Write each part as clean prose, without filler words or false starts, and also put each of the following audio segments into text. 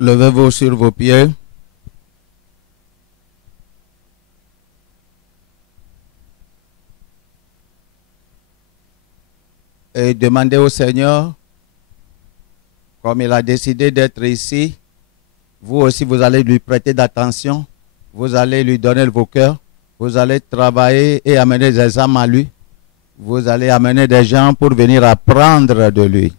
Levez-vous sur vos pieds. Et demandez au Seigneur, comme il a décidé d'être ici, vous aussi vous allez lui prêter d'attention, vous allez lui donner vos cœurs, vous allez travailler et amener des âmes à lui, vous allez amener des gens pour venir apprendre de lui.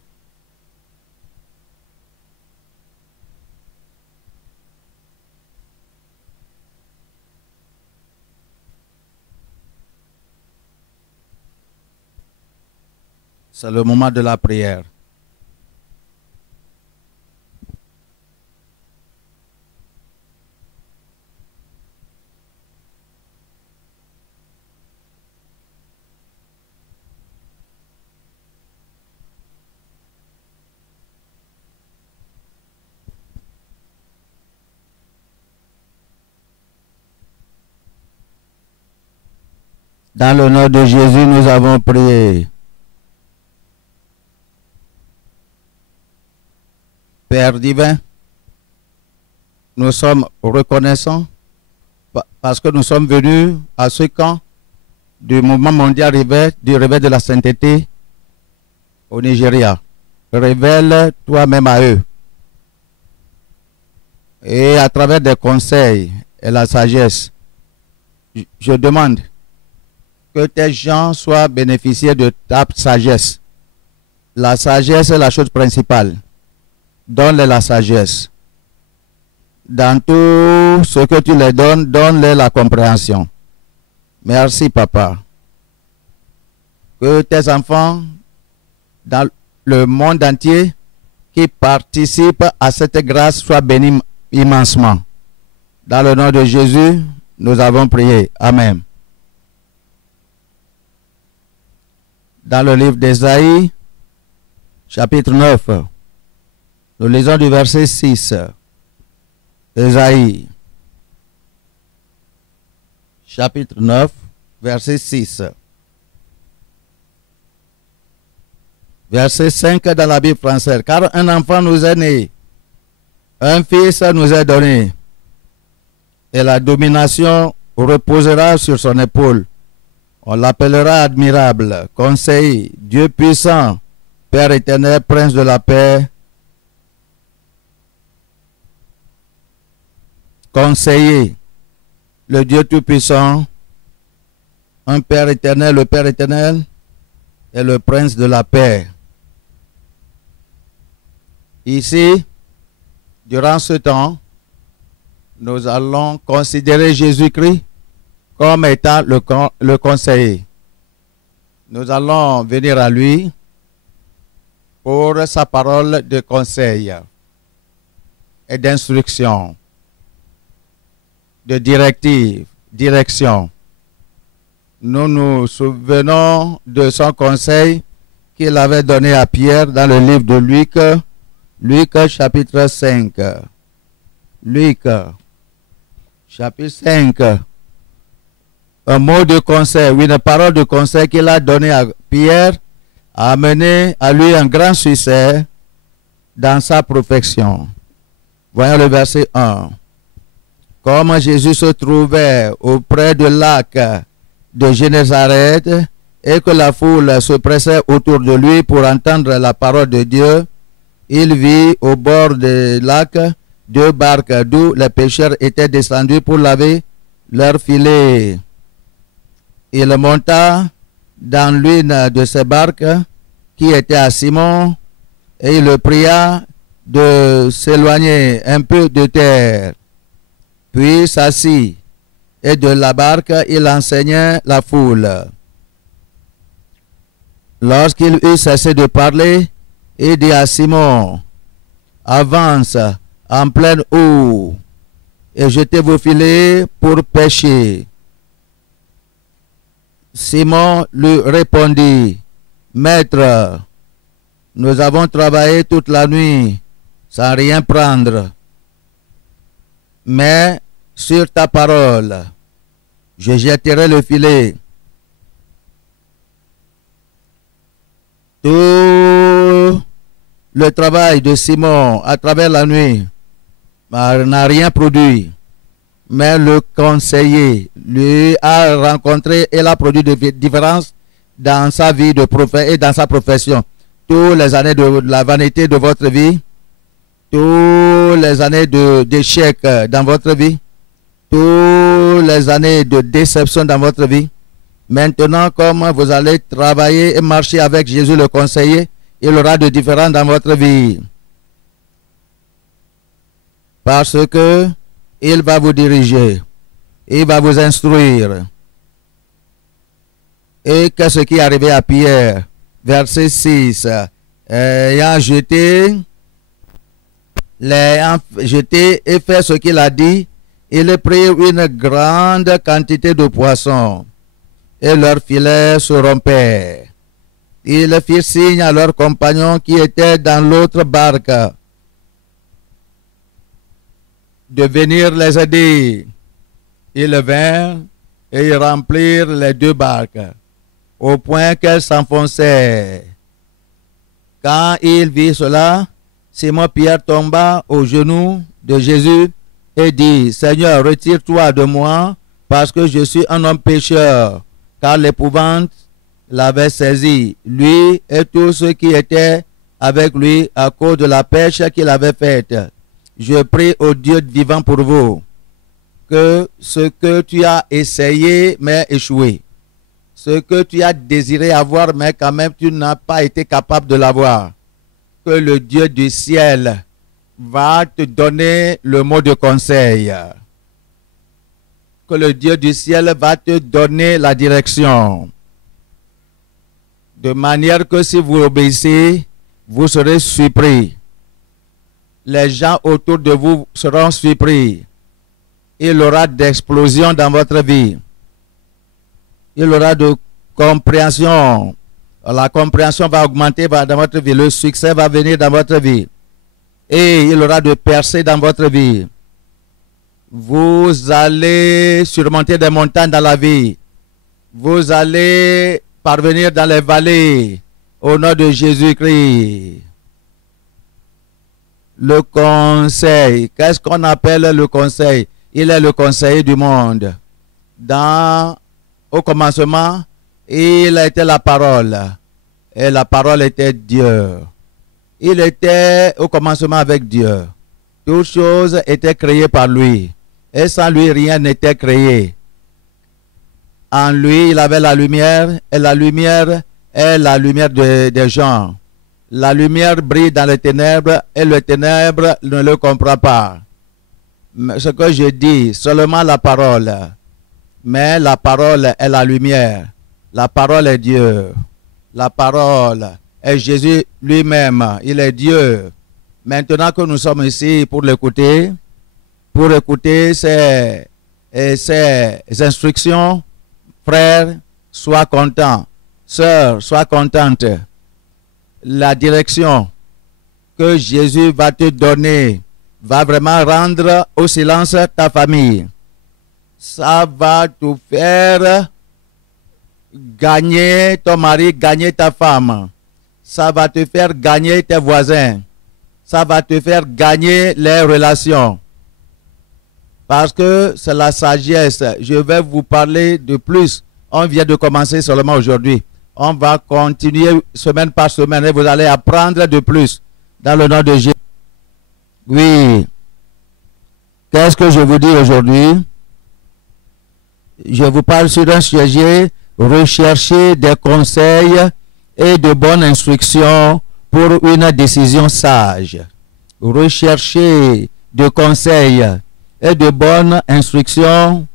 C'est le moment de la prière. Dans le nom de Jésus, nous avons prié. Père divin, nous sommes reconnaissants parce que nous sommes venus à ce camp du mouvement mondial du réveil de la sainteté au Nigeria. Révèle toi-même à eux. Et à travers des conseils et la sagesse, je demande que tes gens soient bénéficiaires de ta sagesse. La sagesse est la chose principale. Donne-les la sagesse. Dans tout ce que tu les donnes, donne-les la compréhension. Merci, Papa. Que tes enfants, dans le monde entier, qui participent à cette grâce, soient bénis immensement. Dans le nom de Jésus, nous avons prié. Amen. Dans le livre d'Ésaïe, chapitre 9, nous lisons du verset 6. Ésaïe, chapitre 9, verset 6. Verset 5 dans la Bible française. Car un enfant nous est né, un fils nous est donné, et la domination reposera sur son épaule. On l'appellera admirable, conseiller, Dieu puissant, Père éternel, prince de la paix. Conseiller, le Dieu tout-puissant, un Père éternel, le Père éternel, et le prince de la paix. Ici, durant ce temps, nous allons considérer Jésus-Christ comme étant le conseiller. Nous allons venir à lui pour sa parole de conseil et d'instruction, de direction. Nous nous souvenons de son conseil qu'il avait donné à Pierre dans le livre de Luc, Luc chapitre 5. Luc chapitre 5. Un mot de conseil, oui, une parole de conseil qu'il a donné à Pierre a amené à lui un grand succès dans sa profession. Voyons le verset 1. Comme Jésus se trouvait auprès du lac de Génézareth et que la foule se pressait autour de lui pour entendre la parole de Dieu, il vit au bord du lac 2 barques d'où les pêcheurs étaient descendus pour laver leurs filets. Il monta dans l'une de ces barques qui était à Simon et il le pria de s'éloigner un peu de terre. Puis s'assit et de la barque il enseignait la foule. Lorsqu'il eut cessé de parler, il dit à Simon, avance en pleine eau et jetez vos filets pour pêcher. Simon lui répondit, Maître, nous avons travaillé toute la nuit sans rien prendre. Mais sur ta parole, je jetterai le filet. Tout le travail de Simon à travers la nuit n'a rien produit. Mais le conseiller lui a rencontré et a produit des différences dans sa vie de prophète et dans sa profession. Toutes les années de la vanité de votre vie, toutes les années d'échec dans votre vie, toutes les années de déception dans votre vie. Maintenant, comme vous allez travailler et marcher avec Jésus le conseiller, il y aura de différents dans votre vie. Parce que il va vous diriger, il va vous instruire. Et qu'est-ce qui est arrivé à Pierre? Verset 6. Ayant jeté et fait ce qu'il a dit, il prit une grande quantité de poissons et leur filet se rompait. Il fit signe à leurs compagnons qui étaient dans l'autre barque de venir les aider. Ils vinrent et ils remplirent les deux barques au point qu'elles s'enfonçaient. Quand il vit cela, Simon-Pierre tomba aux genoux de Jésus et dit, « Seigneur, retire-toi de moi, parce que je suis un homme pécheur. » Car l'épouvante l'avait saisi, lui et tous ceux qui étaient avec lui à cause de la pêche qu'il avait faite. Je prie au Dieu vivant pour vous, que ce que tu as essayé m'ait échoué. Ce que tu as désiré avoir, mais quand même tu n'as pas été capable de l'avoir. Que le Dieu du ciel va te donner le mot de conseil. Que le Dieu du ciel va te donner la direction. De manière que si vous obéissez, vous serez surpris. Les gens autour de vous seront surpris. Il y aura d'explosions dans votre vie. Il y aura de compréhension. La compréhension va augmenter dans votre vie. Le succès va venir dans votre vie. Et il y aura de percées dans votre vie. Vous allez surmonter des montagnes dans la vie. Vous allez parvenir dans les vallées au nom de Jésus-Christ. Le conseil. Qu'est-ce qu'on appelle le conseil? Il est le conseiller du monde. Au commencement, il était la parole. Et la parole était Dieu. Il était au commencement avec Dieu. Toutes choses étaient créées par lui. Et sans lui, rien n'était créé. En lui, il avait la lumière. Et la lumière est la lumière des gens. La lumière brille dans les ténèbres. Et les ténèbres ne le comprend pas. Mais ce que je dis, seulement la parole. Mais la parole est la lumière. La parole est Dieu. La parole est Jésus lui-même. Il est Dieu. Maintenant que nous sommes ici pour l'écouter, ses instructions, frère, sois content. Sœur, sois contente. La direction que Jésus va te donner va vraiment rendre au silence ta famille. Ça va te faire gagner ton mari, gagner ta femme. Ça va te faire gagner tes voisins. Ça va te faire gagner les relations. Parce que c'est la sagesse. Je vais vous parler de plus. On vient de commencer seulement aujourd'hui. On va continuer semaine par semaine et vous allez apprendre de plus dans le nom de Jésus. Oui. Qu'est-ce que je vous dis aujourd'hui? Je vous parle sur un sujet, rechercher des conseils et de bonnes instructions pour une décision sage. Rechercher des conseils et de bonnes instructions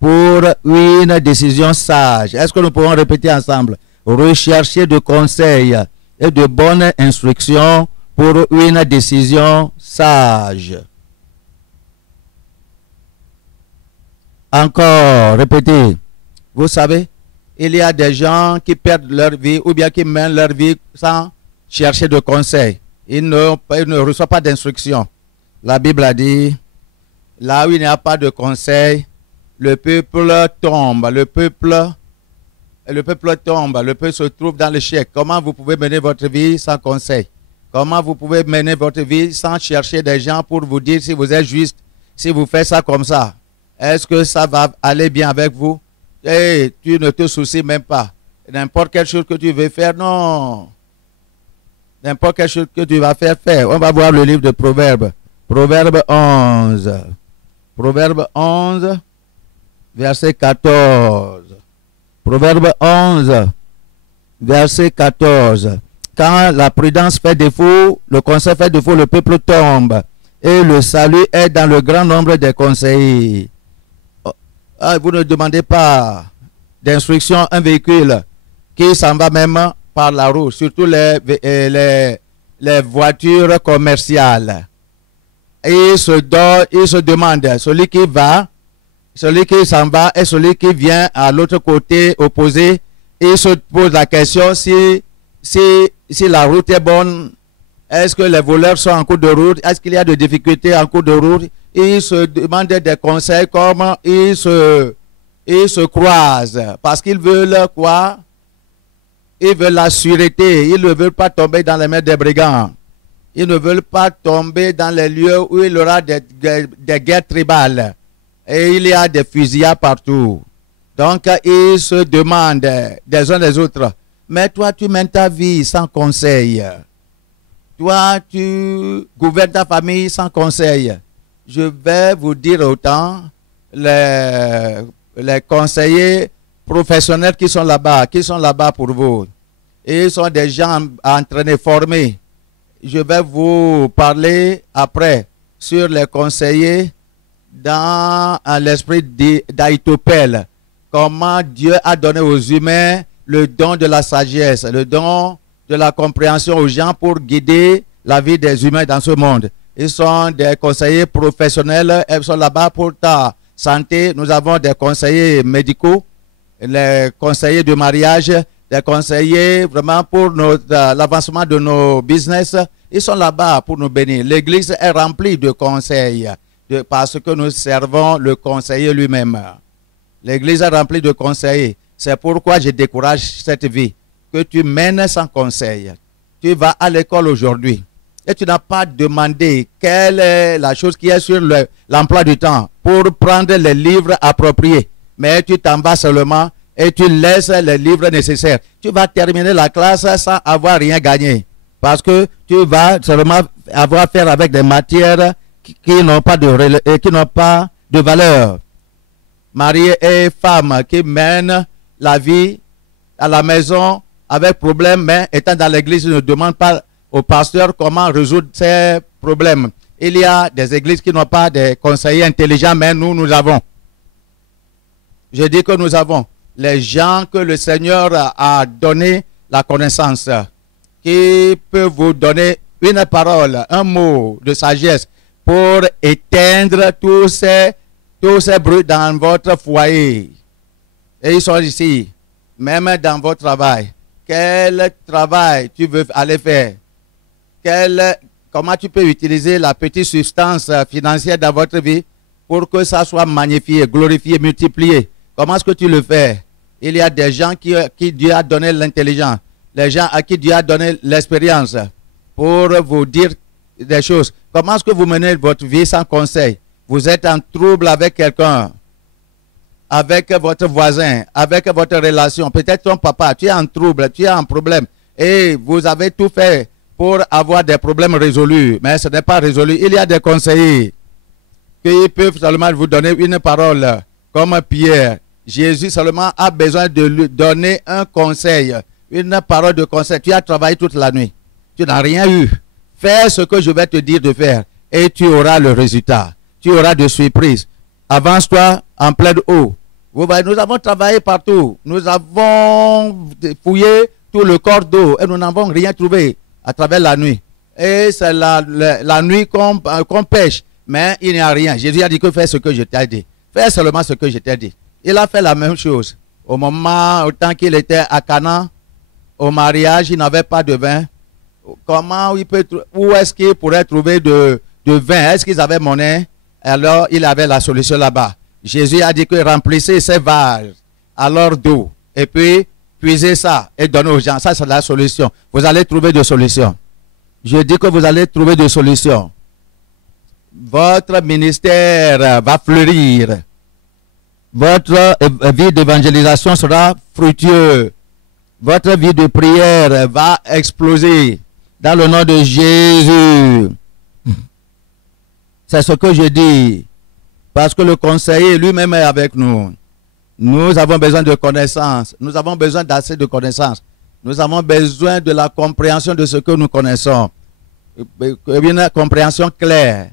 pour une décision sage. Est-ce que nous pouvons répéter ensemble? Rechercher des conseils et de bonnes instructions pour une décision sage. Encore, répétez. Vous savez, il y a des gens qui perdent leur vie ou bien qui mènent leur vie sans chercher de conseils. Ils ne reçoivent pas d'instructions. La Bible a dit, là où il n'y a pas de conseil, le peuple tombe. Le peuple tombe. Le peuple se trouve dans l'échec. Comment vous pouvez mener votre vie sans conseil? Comment vous pouvez mener votre vie sans chercher des gens pour vous dire si vous êtes juste, si vous faites ça comme ça? Est-ce que ça va aller bien avec vous? Et tu ne te soucies même pas. N'importe quelle chose que tu veux faire, non. N'importe quelle chose que tu vas faire, faire. On va voir le livre de Proverbes. Proverbe 11. Proverbe 11, verset 14. Proverbe 11, verset 14. Quand la prudence fait défaut, le conseil fait défaut, le peuple tombe. Et le salut est dans le grand nombre des conseillers. Vous ne demandez pas d'instruction un véhicule qui s'en va même par la route, surtout les voitures commerciales. Et il se demande, celui qui va, celui qui s'en va et celui qui vient à l'autre côté opposé, il se pose la question si la route est bonne, est-ce que les voleurs sont en cours de route, est-ce qu'il y a des difficultés en cours de route. Ils se demandent des conseils, comment ils se croisent, parce qu'ils veulent quoi? Ils veulent la sûreté, ils ne veulent pas tomber dans les mains des brigands. Ils ne veulent pas tomber dans les lieux où il y aura des guerres tribales. Et il y a des fusillades partout. Donc, ils se demandent des uns des autres. Mais toi, tu mènes ta vie sans conseil. Toi, tu gouvernes ta famille sans conseil. Je vais vous dire autant, les conseillers professionnels qui sont là-bas pour vous. Ils sont des gens entraînés, formés. Je vais vous parler après sur les conseillers dans l'esprit d'Ahithophel. Comment Dieu a donné aux humains le don de la sagesse, le don de la compréhension aux gens pour guider la vie des humains dans ce monde. Ils sont des conseillers professionnels, ils sont là-bas pour ta santé. Nous avons des conseillers médicaux, les conseillers de mariage, des conseillers vraiment pour l'avancement de nos business. Ils sont là-bas pour nous bénir. L'église est remplie de conseils parce que nous servons le conseiller lui-même. L'église est remplie de conseillers. C'est pourquoi je décourage cette vie que tu mènes sans conseil. Tu vas à l'école aujourd'hui et tu n'as pas demandé quelle est la chose qui est sur l'emploi du temps pour prendre les livres appropriés. Mais tu t'en vas seulement et tu laisses les livres nécessaires. Tu vas terminer la classe sans avoir rien gagné. Parce que tu vas seulement avoir affaire avec des matières qui n'ont pas de valeur. Mari et femme qui mènent la vie à la maison avec problème, mais étant dans l'église, ne demandent pas au pasteur comment résoudre ces problèmes. Il y a des églises qui n'ont pas de conseillers intelligents, mais nous avons. Je dis que nous avons les gens que le Seigneur a donné la connaissance, qui peuvent vous donner une parole, un mot de sagesse pour éteindre tous ces bruits dans votre foyer. Et ils sont ici, même dans votre travail. Quel travail tu veux aller faire? Comment tu peux utiliser la petite substance financière dans votre vie pour que ça soit magnifié, glorifié, multiplié? Comment est-ce que tu le fais? Il y a des gens qui Dieu a donné l'intelligence, les gens à qui Dieu a donné l'expérience pour vous dire des choses. Comment est-ce que vous menez votre vie sans conseil? Vous êtes en trouble avec quelqu'un, avec votre voisin, avec votre relation. Peut-être ton papa, tu es en trouble, tu es en problème. Et vous avez tout fait pour avoir des problèmes résolus. Mais ce n'est pas résolu. Il y a des conseillers qui peuvent seulement vous donner une parole comme Pierre. Jésus seulement a besoin de lui donner un conseil, une parole de conseil. Tu as travaillé toute la nuit. Tu n'as rien eu. Fais ce que je vais te dire de faire et tu auras le résultat. Tu auras de surprises. Avance-toi en pleine eau. Nous avons travaillé partout. Nous avons fouillé tout le corps d'eau et nous n'avons rien trouvé à travers la nuit. Et c'est la nuit qu'on pêche. Mais il n'y a rien. Jésus a dit que fais ce que je t'ai dit. Fais seulement ce que je t'ai dit. Il a fait la même chose. Au temps qu'il était à Cana, au mariage, il n'avait pas de vin. Où est-ce qu'il pourrait trouver de vin? Est-ce qu'ils avaient monnaie? Alors, il avait la solution là-bas. Jésus a dit que remplissez ces vases alors d'eau. Et puis, puisez ça et donnez aux gens. Ça, c'est la solution. Vous allez trouver des solutions. je dis que vous allez trouver des solutions. Votre ministère va fleurir. Votre vie d'évangélisation sera fructueuse. Votre vie de prière va exploser dans le nom de Jésus. C'est ce que je dis. Parce que le conseiller lui-même est avec nous. Nous avons besoin de connaissances. Nous avons besoin d'assez de connaissances. Nous avons besoin de la compréhension de ce que nous connaissons. Une compréhension claire.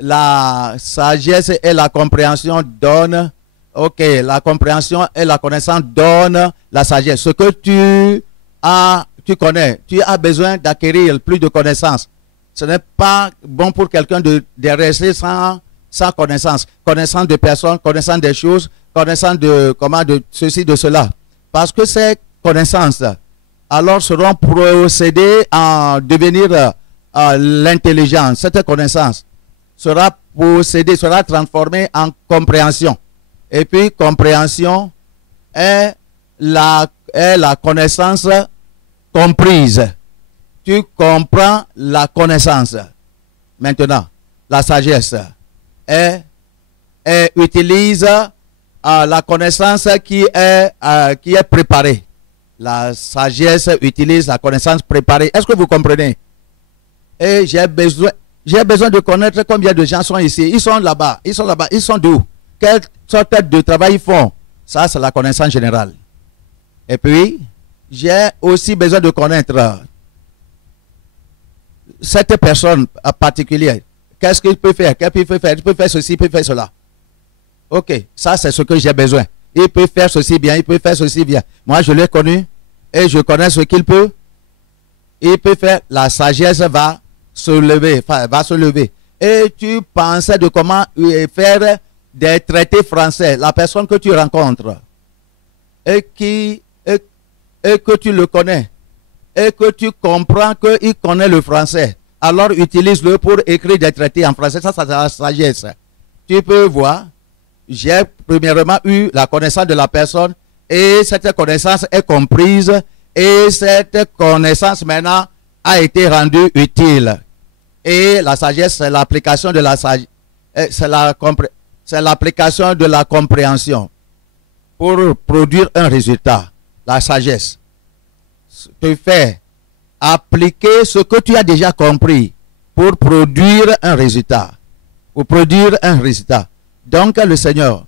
La sagesse et la compréhension donnent. Ok, la compréhension et la connaissance donnent la sagesse. Ce que tu connais, tu as besoin d'acquérir plus de connaissances. Ce n'est pas bon pour quelqu'un de rester sans connaissance. Connaissance de personnes, connaissance des choses, connaissance de comment, de ceci, de cela. Parce que ces connaissances, alors seront procédées à devenir l'intelligence. Cette connaissance sera possédée, sera transformée en compréhension. Et puis, compréhension est la connaissance comprise. Tu comprends la connaissance. Maintenant, la sagesse utilise la connaissance qui est préparée. La sagesse utilise la connaissance préparée. Est-ce que vous comprenez? Et j'ai besoin de connaître combien de gens sont ici. Ils sont là-bas. Ils sont d'où? Quelle sorte de travail ils font? Ça, c'est la connaissance générale. Et puis, j'ai aussi besoin de connaître cette personne particulière. Qu'est-ce qu'il peut faire? Qu'est-ce qu'il peut faire? Il peut faire ceci, il peut faire cela. Ok, ça, c'est ce que j'ai besoin. Il peut faire ceci bien, il peut faire ceci bien. Moi, je l'ai connu et je connais ce qu'il peut. Il peut faire, la sagesse va se lever. Et tu pensais de comment faire des traités français. La personne que tu rencontres et que tu le connais et que tu comprends qu'il connaît le français, alors utilise-le pour écrire des traités en français. Ça, c'est la sagesse. Tu peux voir, j'ai premièrement eu la connaissance de la personne et cette connaissance est comprise et cette connaissance maintenant a été rendue utile. Et la sagesse, c'est l'application de la sagesse, c'est l'application de la compréhension pour produire un résultat. La sagesse te fait appliquer ce que tu as déjà compris pour produire un résultat. Pour produire un résultat. Donc le Seigneur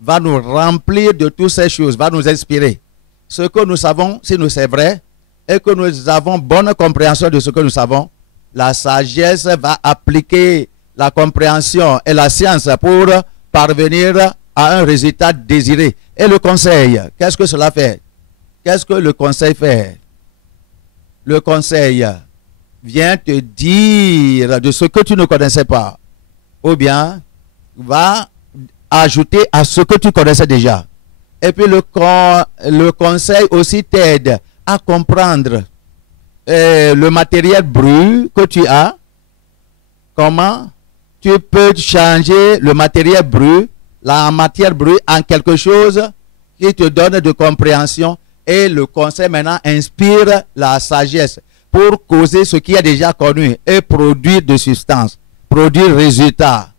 va nous remplir de toutes ces choses, va nous inspirer. Ce que nous savons, si nous c'est vrai, et que nous avons bonne compréhension de ce que nous savons, la sagesse va appliquer la compréhension et la science pour parvenir à un résultat désiré. Et le conseil, qu'est-ce que cela fait? Qu'est-ce que le conseil fait? Le conseil vient te dire de ce que tu ne connaissais pas, ou bien va ajouter à ce que tu connaissais déjà. Et puis le conseil aussi t'aide à comprendre le matériel brut que tu as, comment tu peux changer le matériel brut, la matière brute en quelque chose qui te donne de compréhension. Et le conseil maintenant inspire la sagesse pour causer ce qui est déjà connu et produire de substance, produire résultat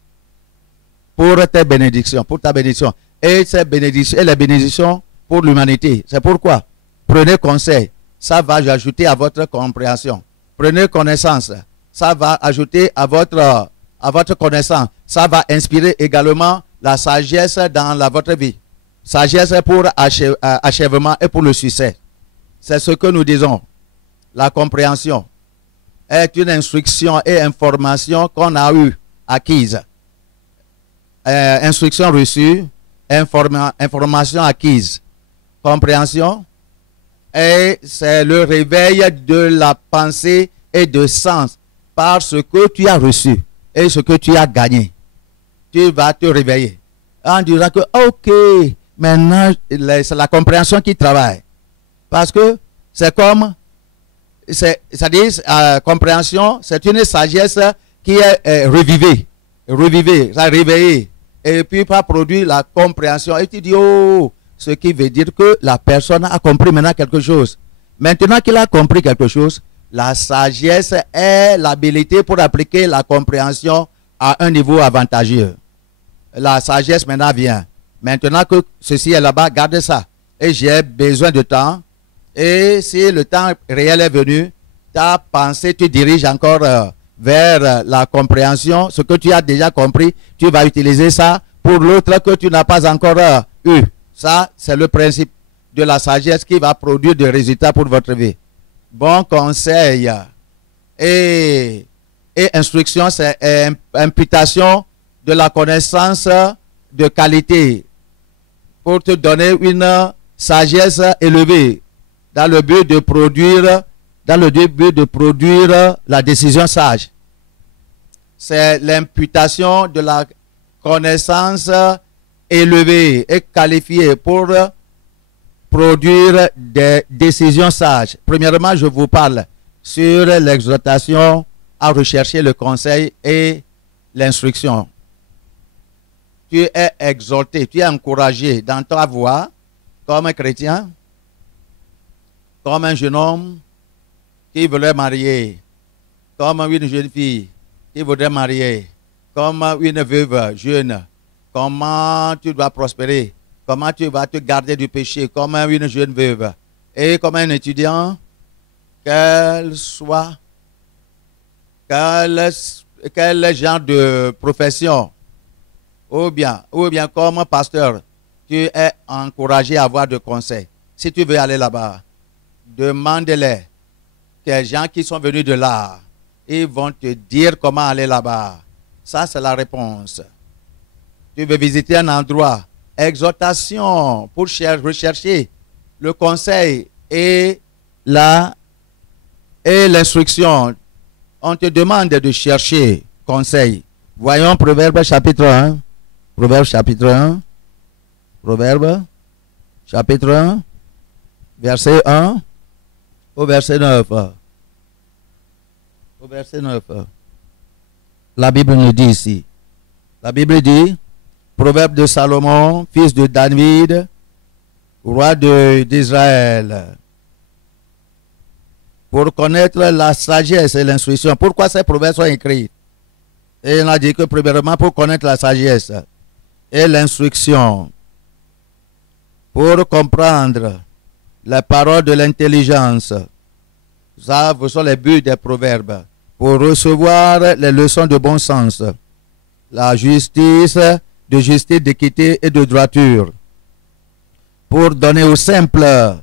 pour tes bénédictions, pour ta bénédiction. Et ces bénédictions, et les bénédictions pour l'humanité. C'est pourquoi prenez conseil, ça va ajouter à votre compréhension. Prenez connaissance, ça va ajouter à votre connaissance. Ça va inspirer également la sagesse dans votre vie. Sagesse pour achèvement et pour le succès. C'est ce que nous disons. La compréhension est une instruction et information qu'on a eu acquise. Instruction reçue, information acquise. Compréhension, et c'est le réveil de la pensée et de sens par ce que tu as reçu et ce que tu as gagné. Tu vas te réveiller en disant que ok, maintenant c'est la compréhension qui travaille. Parce que c'est comme, c'est-à-dire compréhension, c'est une sagesse qui est revivée, ça réveillée, et puis pas produire la compréhension. Et tu dis oh, ce qui veut dire que la personne a compris maintenant quelque chose. Maintenant qu'il a compris quelque chose, La sagesse est l'habilité pour appliquer la compréhension à un niveau avantageux. La sagesse maintenant vient. Maintenant que ceci est là-bas, gardez ça. Et j'ai besoin de temps. Et si le temps réel est venu, ta pensée, tu diriges encore vers la compréhension. Ce que tu as déjà compris, tu vas utiliser ça pour l'autre que tu n'as pas encore eu. Ça, c'est le principe de la sagesse qui va produire des résultats pour votre vie. Bon conseil et instruction, c'est imputation de la connaissance de qualité pour te donner une sagesse élevée dans le but de produire la décision sage. C'est l'imputation de la connaissance élevée et qualifiée pour produire des décisions sages. Premièrement, je vous parle sur l'exhortation à rechercher le conseil et l'instruction. Tu es exhorté, tu es encouragé dans ta voie comme un chrétien, comme un jeune homme qui voudrait marier, comme une jeune fille qui voudrait marier, comme une veuve jeune. Comment tu dois prospérer, comment tu vas te garder du péché, comme une jeune veuve. Et comme un étudiant, quel genre de profession, ou bien comme pasteur, tu es encouragé à avoir de conseils. Si tu veux aller là-bas, demande-les. Des gens qui sont venus de là, ils vont te dire comment aller là-bas. Ça, c'est la réponse. Tu veux visiter un endroit, exhortation pour rechercher le conseil et l'instruction. On te demande de chercher conseil. Voyons Proverbe chapitre 1. Proverbe chapitre 1. Proverbe chapitre 1. Verset 1 au verset 9. Au verset 9. La Bible nous dit ici. La Bible dit, Proverbe de Salomon, fils de David, roi d'Israël. Pour connaître la sagesse et l'instruction. Pourquoi ces proverbes sont écrits? Et il a dit que premièrement pour connaître la sagesse et l'instruction. Pour comprendre les paroles de l'intelligence. Ça, ce sont les buts des proverbes. Pour recevoir les leçons de bon sens. La justice, d'équité et de droiture. Pour donner au simple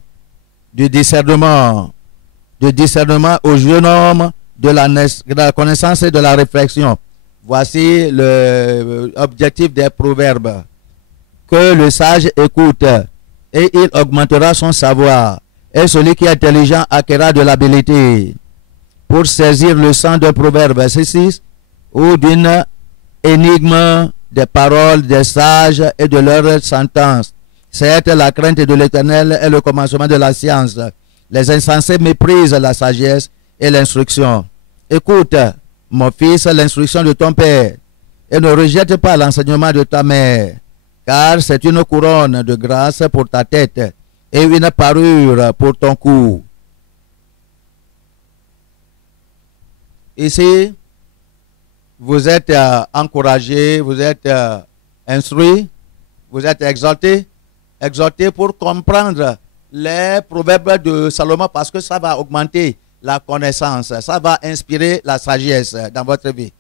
du discernement au jeune homme de la connaissance et de la réflexion. Voici l'objectif des proverbes. Que le sage écoute et il augmentera son savoir. Et celui qui est intelligent acquérera de l'habileté. Pour saisir le sens d'un proverbe, verset 6, ou d'une énigme des paroles des sages et de leurs sentences. C'est la crainte de l'Éternel et le commencement de la science. Les insensés méprisent la sagesse et l'instruction. Écoute, mon fils, l'instruction de ton père, et ne rejette pas l'enseignement de ta mère, car c'est une couronne de grâce pour ta tête et une parure pour ton cou. Ici, vous êtes encouragé, vous êtes instruit, vous êtes exhorté pour comprendre les proverbes de Salomon parce que ça va augmenter la connaissance, ça va inspirer la sagesse dans votre vie.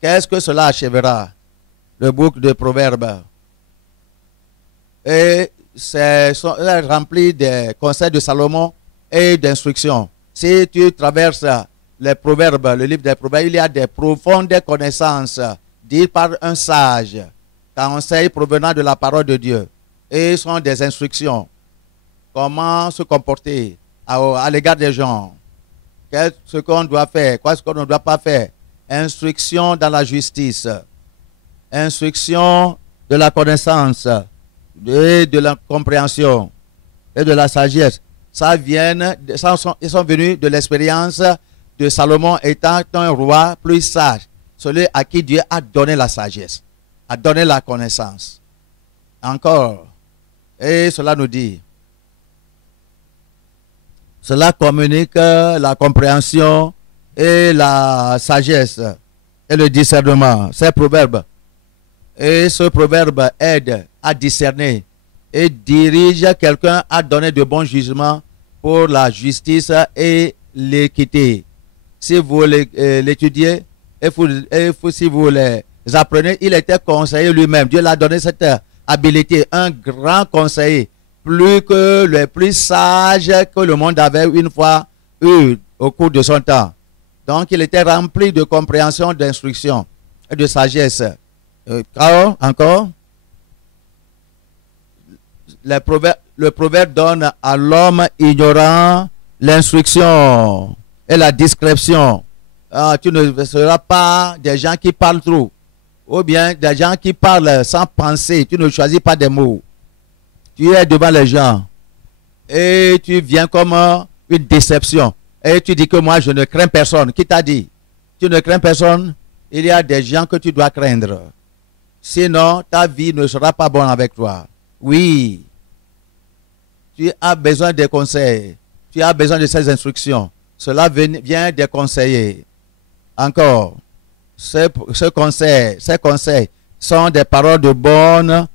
Qu'est-ce que cela achèvera? Le bouc de proverbes. Et c'est rempli des conseils de Salomon et d'instructions. Si tu traverses les proverbes, le livre des proverbes, il y a des profondes connaissances dites par un sage, conseils provenant de la parole de Dieu. Et ce sont des instructions. Comment se comporter à l'égard des gens. Qu'est-ce qu'on doit faire, qu'est-ce qu'on ne doit pas faire. Instruction dans la justice. Instruction de la connaissance, de la compréhension et de la sagesse. Ils sont venus de l'expérience de Salomon étant un roi plus sage. Celui à qui Dieu a donné la sagesse, a donné la connaissance. Encore. Et cela nous dit, Cela communique la compréhension et la sagesse et le discernement. Ces proverbes. Et ce proverbe aide à discerner et dirige quelqu'un à donner de bons jugements pour la justice et l'équité. Si vous l'étudiez et si vous les apprenez, il était conseiller lui-même. Dieu l'a donné cette habilité, un grand conseiller, plus que les plus sages que le monde avait une fois eu au cours de son temps. Donc, il était rempli de compréhension, d'instruction et de sagesse. Encore, le proverbe donne à l'homme ignorant l'instruction et la discrétion. Tu ne seras pas des gens qui parlent trop, ou bien des gens qui parlent sans penser. Tu ne choisis pas des mots. Tu es devant les gens et tu viens comme une déception. Et tu dis que moi, je ne crains personne. Qui t'a dit? Tu ne crains personne? Il y a des gens que tu dois craindre. Sinon, ta vie ne sera pas bonne avec toi. Oui. Tu as besoin des conseils. Tu as besoin de ces instructions. Cela vient des conseillers. Encore, ces conseils sont des paroles de bonne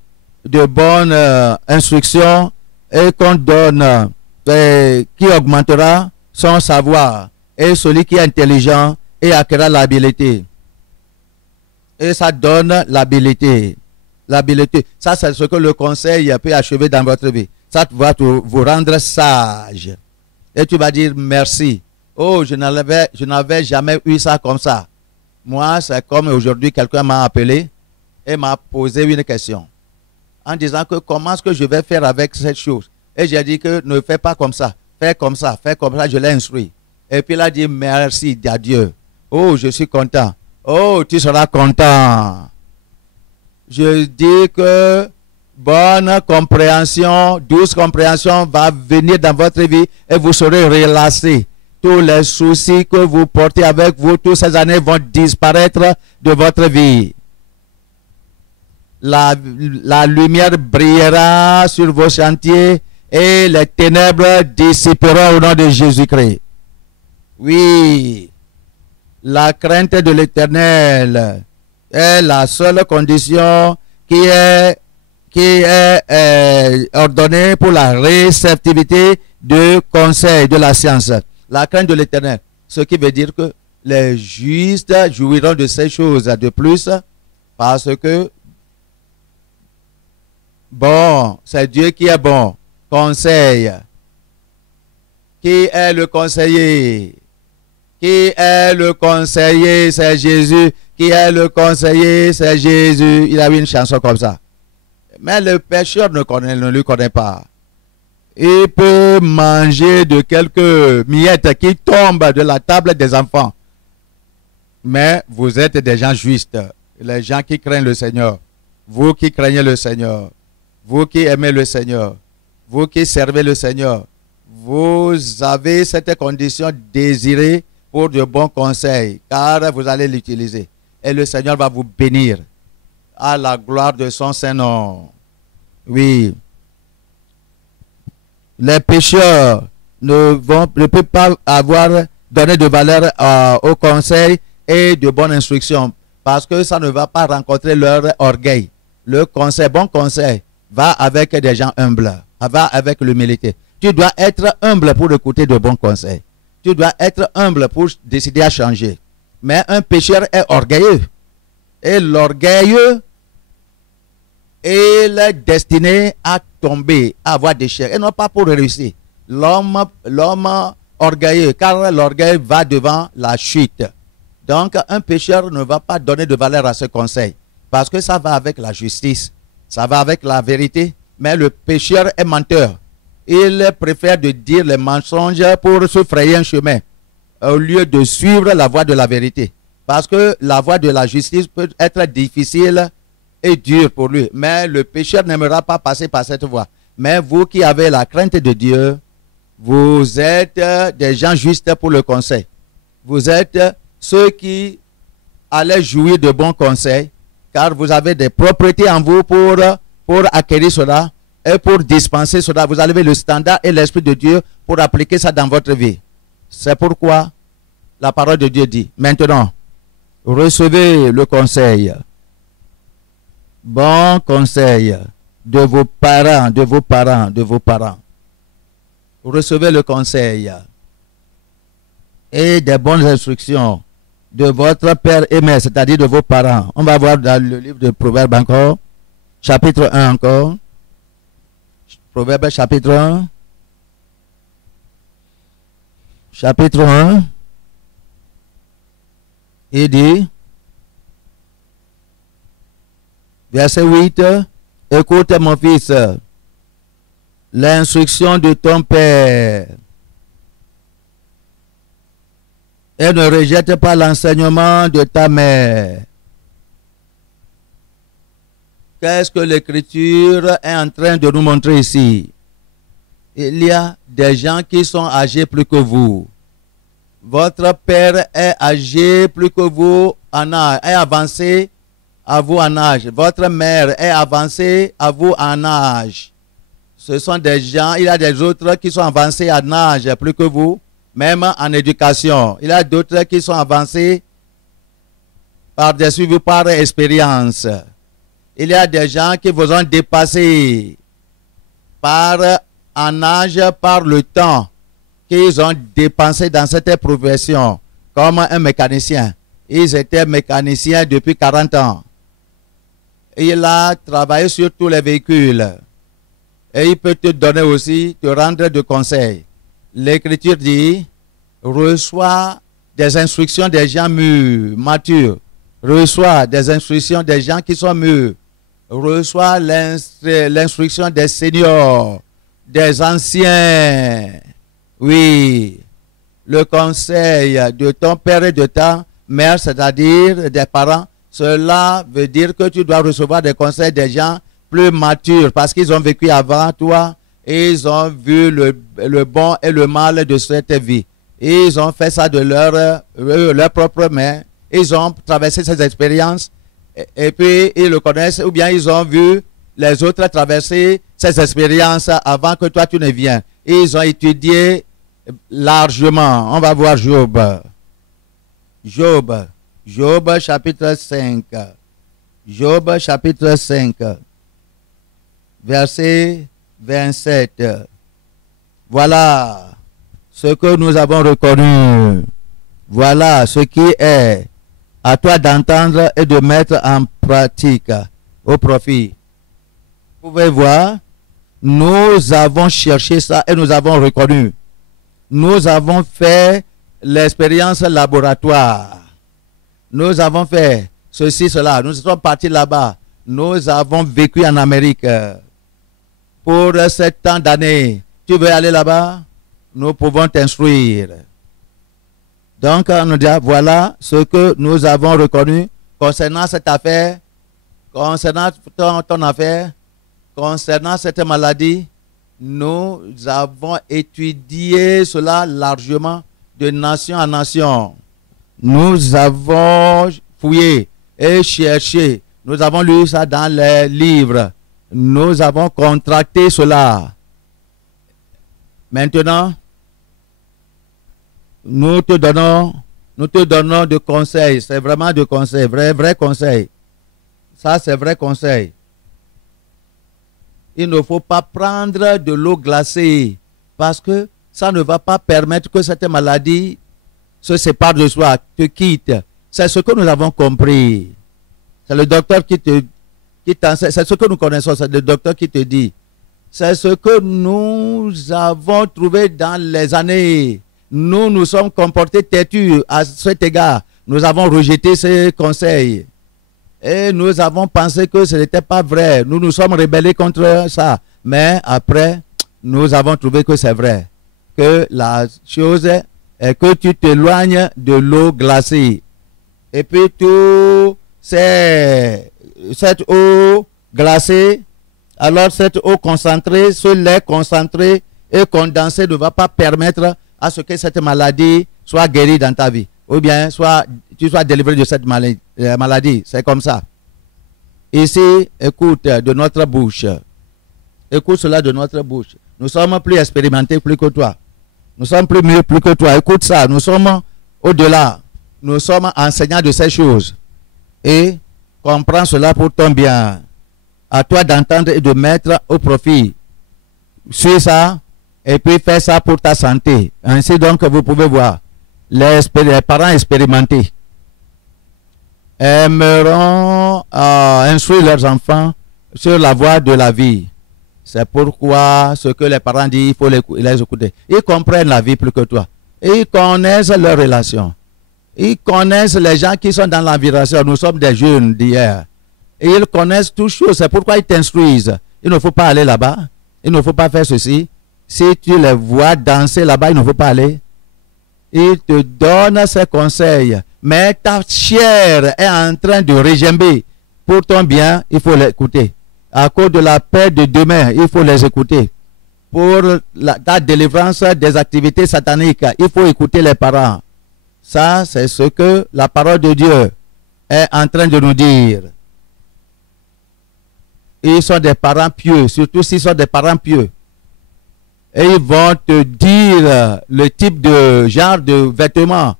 instruction et qu'on donne, qui augmentera son savoir. Et celui qui est intelligent et acquérera l'habileté. Et ça donne l'habileté. L'habileté. Ça, c'est ce que le conseil peut achever dans votre vie. Ça va vous rendre sage. Et tu vas dire merci. Oh, je n'avais jamais eu ça comme ça. Moi, c'est comme aujourd'hui, quelqu'un m'a appelé et m'a posé une question. En disant que comment est-ce que je vais faire avec cette chose. Et j'ai dit que ne fais pas comme ça. Fais comme ça, je l'ai instruit. Et puis il a dit merci à Dieu. Oh, je suis content. Oh, tu seras content. Je dis que bonne compréhension, douce compréhension va venir dans votre vie et vous serez relâchés. Tous les soucis que vous portez avec vous, toutes ces années vont disparaître de votre vie. La lumière brillera sur vos chantiers et les ténèbres dissiperont au nom de Jésus-Christ. Oui, la crainte de l'Éternel est la seule condition qui est ordonnée pour la réceptivité du conseil de la science. La crainte de l'Éternel, ce qui veut dire que les justes jouiront de ces choses de plus parce que, bon, c'est Dieu qui est bon. Conseil. Qui est le conseiller? Qui est le conseiller? C'est Jésus. Qui est le conseiller? C'est Jésus. Il a eu une chanson comme ça. Mais le pécheur ne lui connaît pas. Il peut manger de quelques miettes qui tombent de la table des enfants. Mais vous êtes des gens justes. Les gens qui craignent le Seigneur. Vous qui craignez le Seigneur. Vous qui aimez le Seigneur. Vous qui servez le Seigneur. Vous avez cette condition désirée pour de bons conseils, car vous allez l'utiliser. Et le Seigneur va vous bénir à la gloire de son Saint-Nom. Oui. Les pécheurs ne peuvent pas avoir donné de valeur au conseil et de bonnes instructions, parce que ça ne va pas rencontrer leur orgueil. Le conseil, bon conseil, va avec des gens humbles, va avec l'humilité. Tu dois être humble pour écouter de bons conseils. Tu dois être humble pour décider à changer. Mais un pécheur est orgueilleux. Et l'orgueilleux est destiné à tomber, à avoir des chairs. Et non pas pour réussir. L'homme orgueilleux, car l'orgueil va devant la chute. Donc, un pécheur ne va pas donner de valeur à ce conseil. Parce que ça va avec la justice. Ça va avec la vérité. Mais le pécheur est menteur. Il préfère de dire les mensonges pour se frayer un chemin au lieu de suivre la voie de la vérité. Parce que la voie de la justice peut être difficile et dure pour lui. Mais le pécheur n'aimera pas passer par cette voie. Mais vous qui avez la crainte de Dieu, vous êtes des gens justes pour le conseil. Vous êtes ceux qui allez jouir de bons conseils, car vous avez des propriétés en vous pour acquérir cela. et pour dispenser cela. Vous avez le standard et l'Esprit de Dieu pour appliquer ça dans votre vie. C'est pourquoi la parole de Dieu dit, maintenant, recevez le conseil, bon conseil de vos parents, de vos parents, de vos parents. Recevez le conseil et des bonnes instructions de votre père et mère, c'est-à-dire de vos parents. On va voir dans le livre de Proverbes encore, chapitre 1 encore. Proverbes chapitre 1. Chapitre 1. Il dit, verset 8, écoute mon fils, l'instruction de ton père, et ne rejette pas l'enseignement de ta mère. Qu'est-ce que l'Écriture est en train de nous montrer ici? Il y a des gens qui sont âgés plus que vous. Votre père est âgé plus que vous en âge, est avancé à vous en âge. Votre mère est avancée à vous en âge. Ce sont des gens, il y a des autres qui sont avancés en âge plus que vous, même en éducation. Il y a d'autres qui sont avancés par-dessus vous par expérience. Il y a des gens qui vous ont dépassé par en âge, par le temps qu'ils ont dépensé dans cette profession, comme un mécanicien. Ils étaient mécaniciens depuis 40 ans. Il a travaillé sur tous les véhicules. Et il peut te donner aussi, te rendre de conseils. L'Écriture dit, reçois des instructions des gens mûrs, matures. Reçois des instructions des gens qui sont mûrs. Reçois l'instruction des seniors, des anciens. Oui, le conseil de ton père et de ta mère, c'est-à-dire des parents, cela veut dire que tu dois recevoir des conseils des gens plus matures parce qu'ils ont vécu avant toi et ils ont vu le bon et le mal de cette vie. Ils ont fait ça de leur propre main. Ils ont traversé ces expériences et puis ils le connaissent ou bien ils ont vu les autres traverser ces expériences avant que toi tu ne viennes. Ils ont étudié largement. On va voir Job. Job chapitre 5. Job chapitre 5. Verset 27. Voilà ce que nous avons reconnu. Voilà ce qui est à toi d'entendre et de mettre en pratique au profit. Vous pouvez voir, nous avons cherché ça et nous avons reconnu. Nous avons fait l'expérience laboratoire. Nous avons fait ceci, cela. Nous sommes partis là-bas. Nous avons vécu en Amérique pour 7 ans d'années. Tu veux aller là-bas? Nous pouvons t'instruire. Donc, on nous dit, voilà ce que nous avons reconnu concernant cette affaire, concernant ton affaire, concernant cette maladie. Nous avons étudié cela largement de nation en nation. Nous avons fouillé et cherché. Nous avons lu ça dans les livres. Nous avons contracté cela. Maintenant, nous te donnons de conseils. C'est vraiment de conseils, vrai conseils. Ça, c'est vrai conseil. Il ne faut pas prendre de l'eau glacée parce que ça ne va pas permettre que cette maladie se sépare de soi, te quitte. C'est ce que nous avons compris. C'est le docteur qui t'enseigne. C'est ce que nous connaissons. C'est le docteur qui te dit. C'est ce que nous avons trouvé dans les années. Nous nous sommes comportés têtus à cet égard. Nous avons rejeté ces conseils. Et nous avons pensé que ce n'était pas vrai. Nous nous sommes rebellés contre ça. Mais après, nous avons trouvé que c'est vrai. Que la chose est que tu t'éloignes de l'eau glacée. Et puis tout cette eau glacée, alors cette eau concentrée, ce lait concentré et condensé ne va pas permettre à ce que cette maladie soit guérie dans ta vie. Ou bien tu sois délivré de cette maladie. C'est comme ça. Ici, écoute de notre bouche. Écoute cela de notre bouche. Nous sommes plus expérimentés plus que toi. Nous sommes plus mieux plus que toi. Écoute ça. Nous sommes au-delà. Nous sommes enseignants de ces choses. Et comprends cela pour ton bien. À toi d'entendre et de mettre au profit. Suis ça et puis fais ça pour ta santé. Ainsi donc, vous pouvez voir les parents expérimentés aimeront instruire leurs enfants sur la voie de la vie. C'est pourquoi ce que les parents disent, il faut les écouter. Ils comprennent la vie plus que toi. Ils connaissent leurs relations. Ils connaissent les gens qui sont dans l'environnement. Nous sommes des jeunes d'hier. Et ils connaissent toutes choses. C'est pourquoi ils t'instruisent. Il ne faut pas aller là-bas. Il ne faut pas faire ceci. Si tu les vois danser là-bas, il ne faut pas aller. Ils te donnent ces conseils. Mais ta chair est en train de régimber. Pour ton bien, il faut l'écouter. À cause de la paix de demain, il faut les écouter. Pour ta délivrance des activités sataniques, il faut écouter les parents. Ça, c'est ce que la parole de Dieu est en train de nous dire. Ils sont des parents pieux, surtout s'ils sont des parents pieux. Et ils vont te dire le type de genre de vêtements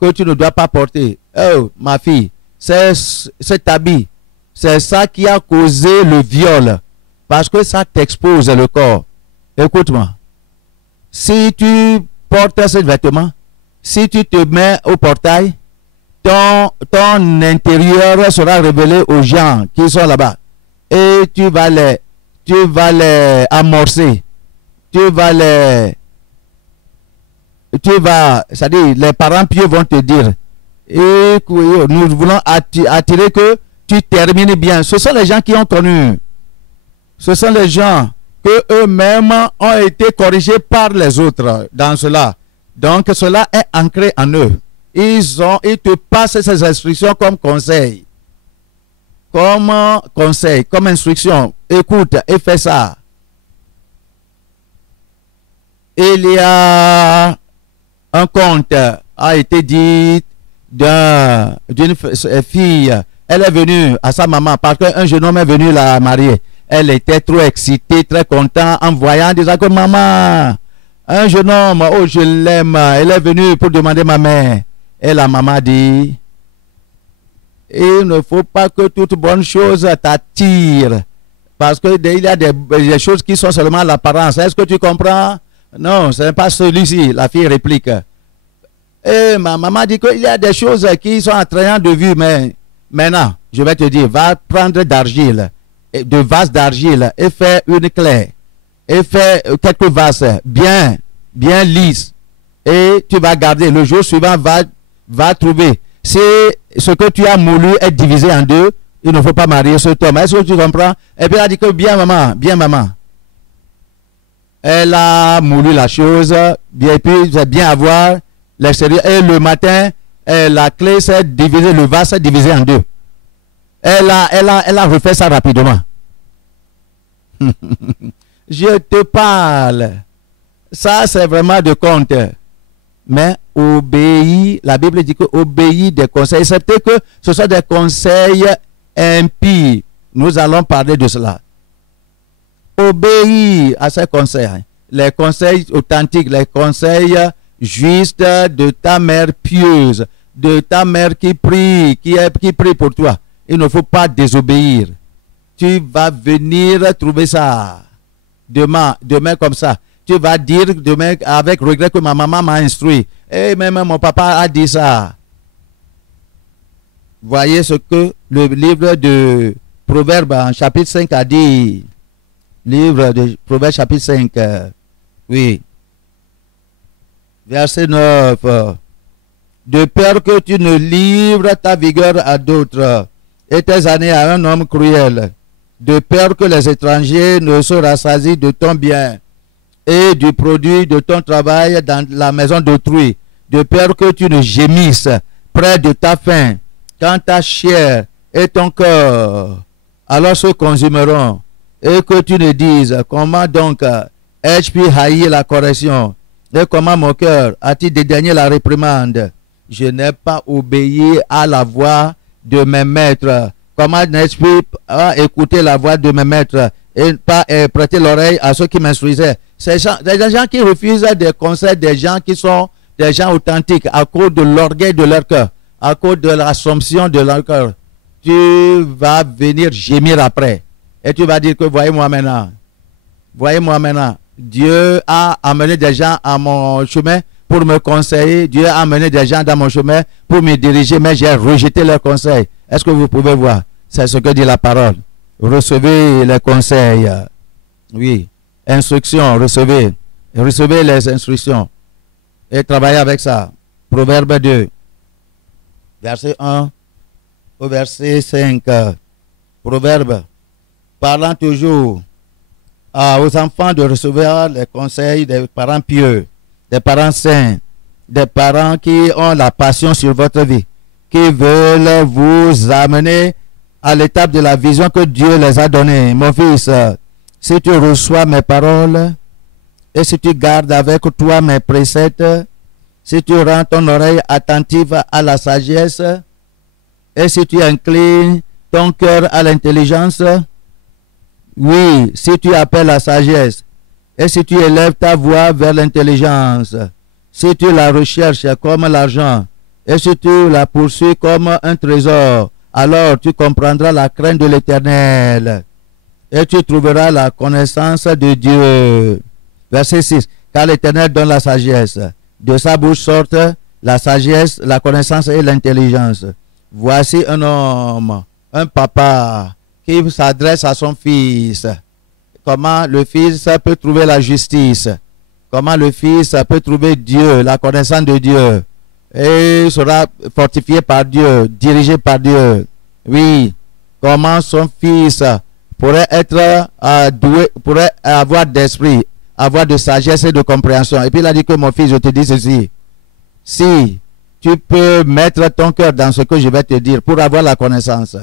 que tu ne dois pas porter. Oh, ma fille, cet habit, c'est ça qui a causé le viol. Parce que ça t'expose le corps. Écoute-moi. Si tu portes ce vêtement, si tu te mets au portail, ton intérieur sera révélé aux gens qui sont là-bas. Et tu vas les amorcer. C'est-à-dire, les parents pieux vont te dire, et nous voulons attirer que tu termines bien. Ce sont les gens qui ont connu. Ce sont les gens que eux-mêmes ont été corrigés par les autres dans cela. Donc, cela est ancré en eux. Ils te passent ces instructions comme conseil. Comme conseil, comme instruction. Écoute et fais ça. Il y a un conte a été dit d'une fille. Elle est venue à sa maman parce qu'un jeune homme est venu la marier. Elle était trop excitée, très contente en voyant, disant que maman, un jeune homme, oh je l'aime, elle est venue pour demander ma mère. Et la maman dit, il ne faut pas que toute bonne chose t'attire. Parce qu'il y a des choses qui sont seulement l'apparence. Est-ce que tu comprends? Non, ce n'est pas celui-ci. La fille réplique. Et ma maman dit qu'il y a des choses qui sont attrayantes de vue. Mais maintenant, je vais te dire, va prendre d'argile, de vases d'argile et fais une clé. Et fais quelques vases bien lisses. Et tu vas garder. Le jour suivant, va trouver. Si ce que tu as moulu est divisé en deux, il ne faut pas marier cet homme. Est-ce que tu comprends? Et puis elle a dit que bien maman. Elle a moulu la chose, et puis c'est bien avoir l'extérieur. Et le matin, la clé s'est divisée, le vase s'est divisé en deux. Elle a refait ça rapidement. Je te parle. Ça, c'est vraiment de compte. Mais obéis, la Bible dit que obéis des conseils, excepté que ce sont des conseils impies. Nous allons parler de cela. Obéis à ces conseils. Les conseils authentiques, les conseils justes de ta mère pieuse, de ta mère qui prie, qui prie pour toi. Il ne faut pas désobéir. Tu vas venir trouver ça demain comme ça. Tu vas dire demain avec regret que ma maman m'a instruit. Et même mon papa a dit ça. Voyez ce que le livre de Proverbes en chapitre 5 a dit. Livre de Proverbes chapitre 5. Oui. Verset 9. De peur que tu ne livres ta vigueur à d'autres et tes années à un homme cruel. De peur que les étrangers ne se rassasient de ton bien et du produit de ton travail dans la maison d'autrui, de peur que tu ne gémisses près de ta faim, quand ta chair et ton cœur alors se consumeront, et que tu ne dises, comment donc ai-je pu haïr la correction, et comment mon cœur a-t-il dédaigné la réprimande? Je n'ai pas obéi à la voix de mes maîtres. Comment n'ai-je pu écouter la voix de mes maîtres et pas prêter l'oreille à ceux qui m'instruisaient. C'est des gens qui refusent des conseils des gens qui sont des gens authentiques à cause de l'orgueil de leur cœur, à cause de l'assomption de leur cœur. Tu vas venir gémir après et tu vas dire que voyez-moi maintenant, Dieu a amené des gens à mon chemin pour me conseiller, Dieu a amené des gens dans mon chemin pour me diriger, mais j'ai rejeté leurs conseils. Est-ce que vous pouvez voir? C'est ce que dit la parole. Recevez les conseils. Oui. Instructions, recevez. Recevez les instructions. Et travaillez avec ça. Proverbe 2. Verset 1 au verset 5. Proverbe. Parlant toujours aux enfants de recevoir les conseils des parents pieux, des parents saints, des parents qui ont la passion sur votre vie, qui veulent vous amener à l'étape de la vision que Dieu les a donnée. Mon fils, si tu reçois mes paroles et si tu gardes avec toi mes préceptes, si tu rends ton oreille attentive à la sagesse et si tu inclines ton cœur à l'intelligence, oui, si tu appelles la sagesse et si tu élèves ta voix vers l'intelligence, si tu la recherches comme l'argent et si tu la poursuis comme un trésor, alors tu comprendras la crainte de l'Éternel et tu trouveras la connaissance de Dieu. Verset 6. Car l'Éternel donne la sagesse. De sa bouche sortent la sagesse, la connaissance et l'intelligence. Voici un homme, un papa qui s'adresse à son fils. Comment le fils peut trouver la justice? Comment le fils peut trouver Dieu, la connaissance de Dieu? Et sera fortifié par Dieu, dirigé par Dieu. Oui, comment son fils pourrait être doué, pourrait avoir d'esprit, avoir de sagesse et de compréhension. Et puis il a dit que mon fils, je te dis ceci. Si tu peux mettre ton cœur dans ce que je vais te dire pour avoir la connaissance,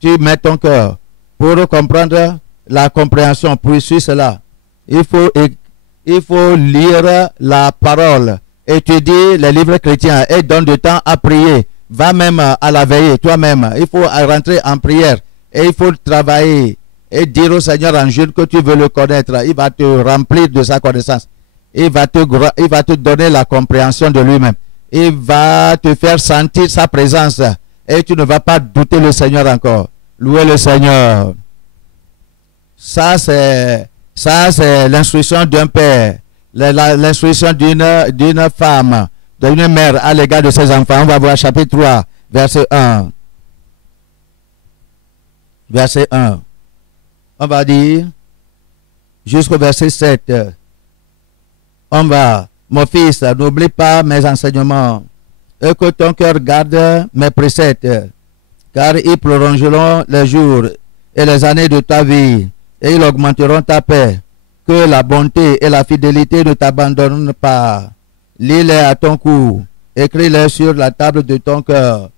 tu mets ton cœur pour comprendre la compréhension, poursuis cela. Il faut lire la parole, étudier les livres chrétiens et donne du temps à prier. Va même à la veille toi-même. Il faut rentrer en prière et il faut travailler et dire au Seigneur en jeûne que tu veux le connaître. Il va te remplir de sa connaissance. Il va te donner la compréhension de lui-même. Il va te faire sentir sa présence et tu ne vas pas douter le Seigneur encore. Louez le Seigneur. Ça, c'est l'instruction d'un père, l'instruction d'une femme, d'une mère à l'égard de ses enfants. On va voir chapitre 3, verset 1. Verset 1. On va dire jusqu'au verset 7. On va, mon fils, n'oublie pas mes enseignements et que ton cœur garde mes préceptes, car ils prolongeront les jours et les années de ta vie et ils augmenteront ta paix. Que la bonté et la fidélité ne t'abandonnent pas. Lis-les à ton cou, écris-les sur la table de ton cœur.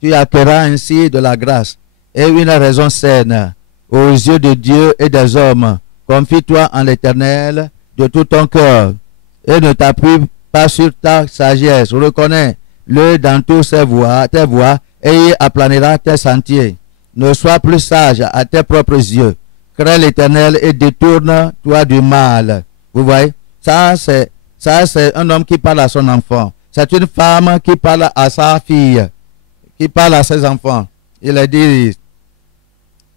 Tu acquerras ainsi de la grâce et une raison saine aux yeux de Dieu et des hommes. Confie-toi en l'Éternel de tout ton cœur et ne t'appuie pas sur ta sagesse. Reconnais-le dans toutes tes voies et il aplanira tes sentiers. Ne sois plus sage à tes propres yeux. Crains l'Éternel et détourne-toi du mal. Vous voyez, ça c'est un homme qui parle à son enfant. C'est une femme qui parle à sa fille, qui parle à ses enfants. Il a dit,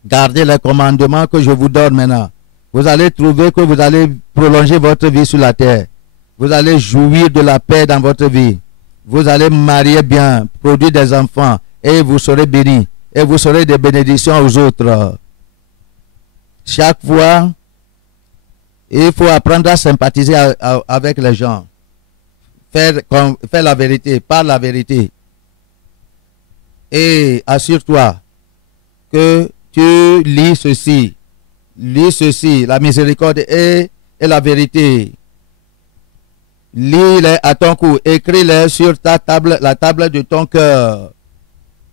gardez les commandements que je vous donne maintenant. Vous allez trouver que vous allez prolonger votre vie sur la terre. Vous allez jouir de la paix dans votre vie. Vous allez marier bien, produire des enfants et vous serez bénis. Et vous serez des bénédictions aux autres. Chaque fois, il faut apprendre à sympathiser avec les gens. Faire la vérité, parle la vérité. Et assure-toi que tu lis ceci, la miséricorde et la vérité. Lis-les à ton cou, écris-les sur ta table, la table de ton cœur.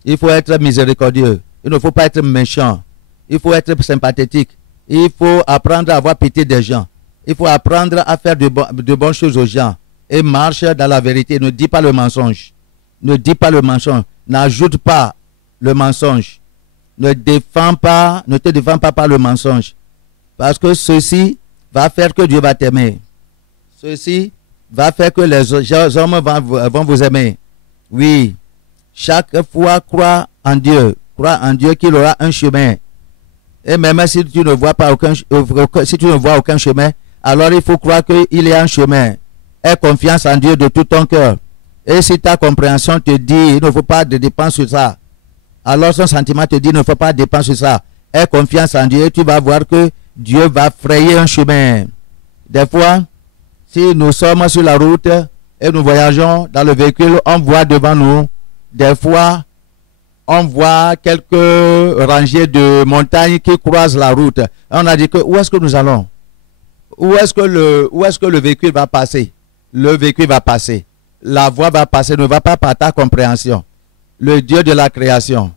Il faut être miséricordieux. Il ne faut pas être méchant. Il faut être sympathique. Il faut apprendre à avoir pitié des gens. Il faut apprendre à faire de bonnes choses aux gens. Et marche dans la vérité. Ne dis pas le mensonge. Ne dis pas le mensonge. N'ajoute pas le mensonge. Ne te défends pas par le mensonge. Parce que ceci va faire que Dieu va t'aimer. Ceci va faire que les hommes vont vous aimer. Oui, chaque fois, crois en Dieu. Crois en Dieu qu'il aura un chemin. Et même si tu ne vois pas aucun chemin, alors il faut croire qu'il y a un chemin. Aie confiance en Dieu de tout ton cœur. Et si ta compréhension te dit il ne faut pas de dépenses sur ça, alors son sentiment te dit il ne faut pas de dépenses sur ça. Aie confiance en Dieu et tu vas voir que Dieu va frayer un chemin. Des fois, si nous sommes sur la route et nous voyageons dans le véhicule, on voit devant nous, des fois, on voit quelques rangées de montagnes qui croisent la route. On a dit que où est-ce que nous allons? Où est-ce que le véhicule va passer? Le véhicule va passer. La voie va passer, ne va pas par ta compréhension. Le Dieu de la création,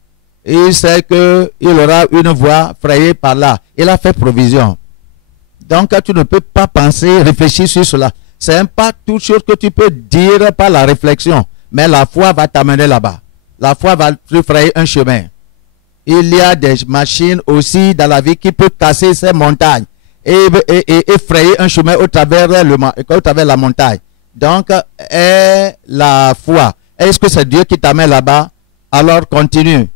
il sait qu'il aura une voie frayée par là. Il a fait provision. Donc, tu ne peux pas penser, réfléchir sur cela. Ce n'est pas toute chose que tu peux dire par la réflexion, mais la foi va t'amener là-bas. La foi va te frayer un chemin. Il y a des machines aussi dans la vie qui peuvent casser ces montagnes et frayer un chemin au travers la montagne. Donc, est la foi. Est-ce que c'est Dieu qui t'amène là-bas? Alors continue.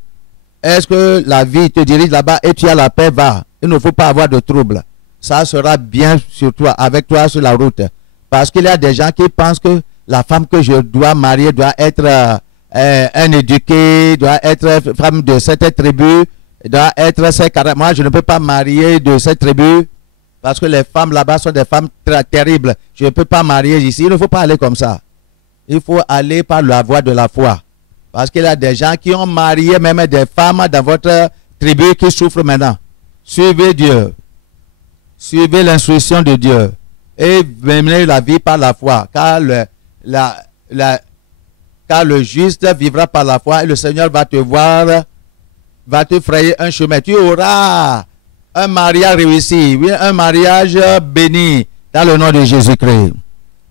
Est-ce que la vie te dirige là-bas et tu as la paix? Va. Il ne faut pas avoir de trouble. Ça sera bien sur toi, avec toi sur la route. Parce qu'il y a des gens qui pensent que la femme que je dois marier doit être un éduqué, doit être femme de cette tribu, doit être cette caractère. Moi, je ne peux pas marier de cette tribu parce que les femmes là-bas sont des femmes très terribles. Je ne peux pas marier ici. Il ne faut pas aller comme ça. Il faut aller par la voie de la foi. Parce qu'il y a des gens qui ont marié même des femmes dans votre tribu qui souffrent maintenant. Suivez Dieu. Suivez l'instruction de Dieu. Et menez la vie par la foi. Car le juste vivra par la foi et le Seigneur va te voir, va te frayer un chemin. Tu auras un mariage réussi, oui, un mariage béni dans le nom de Jésus-Christ.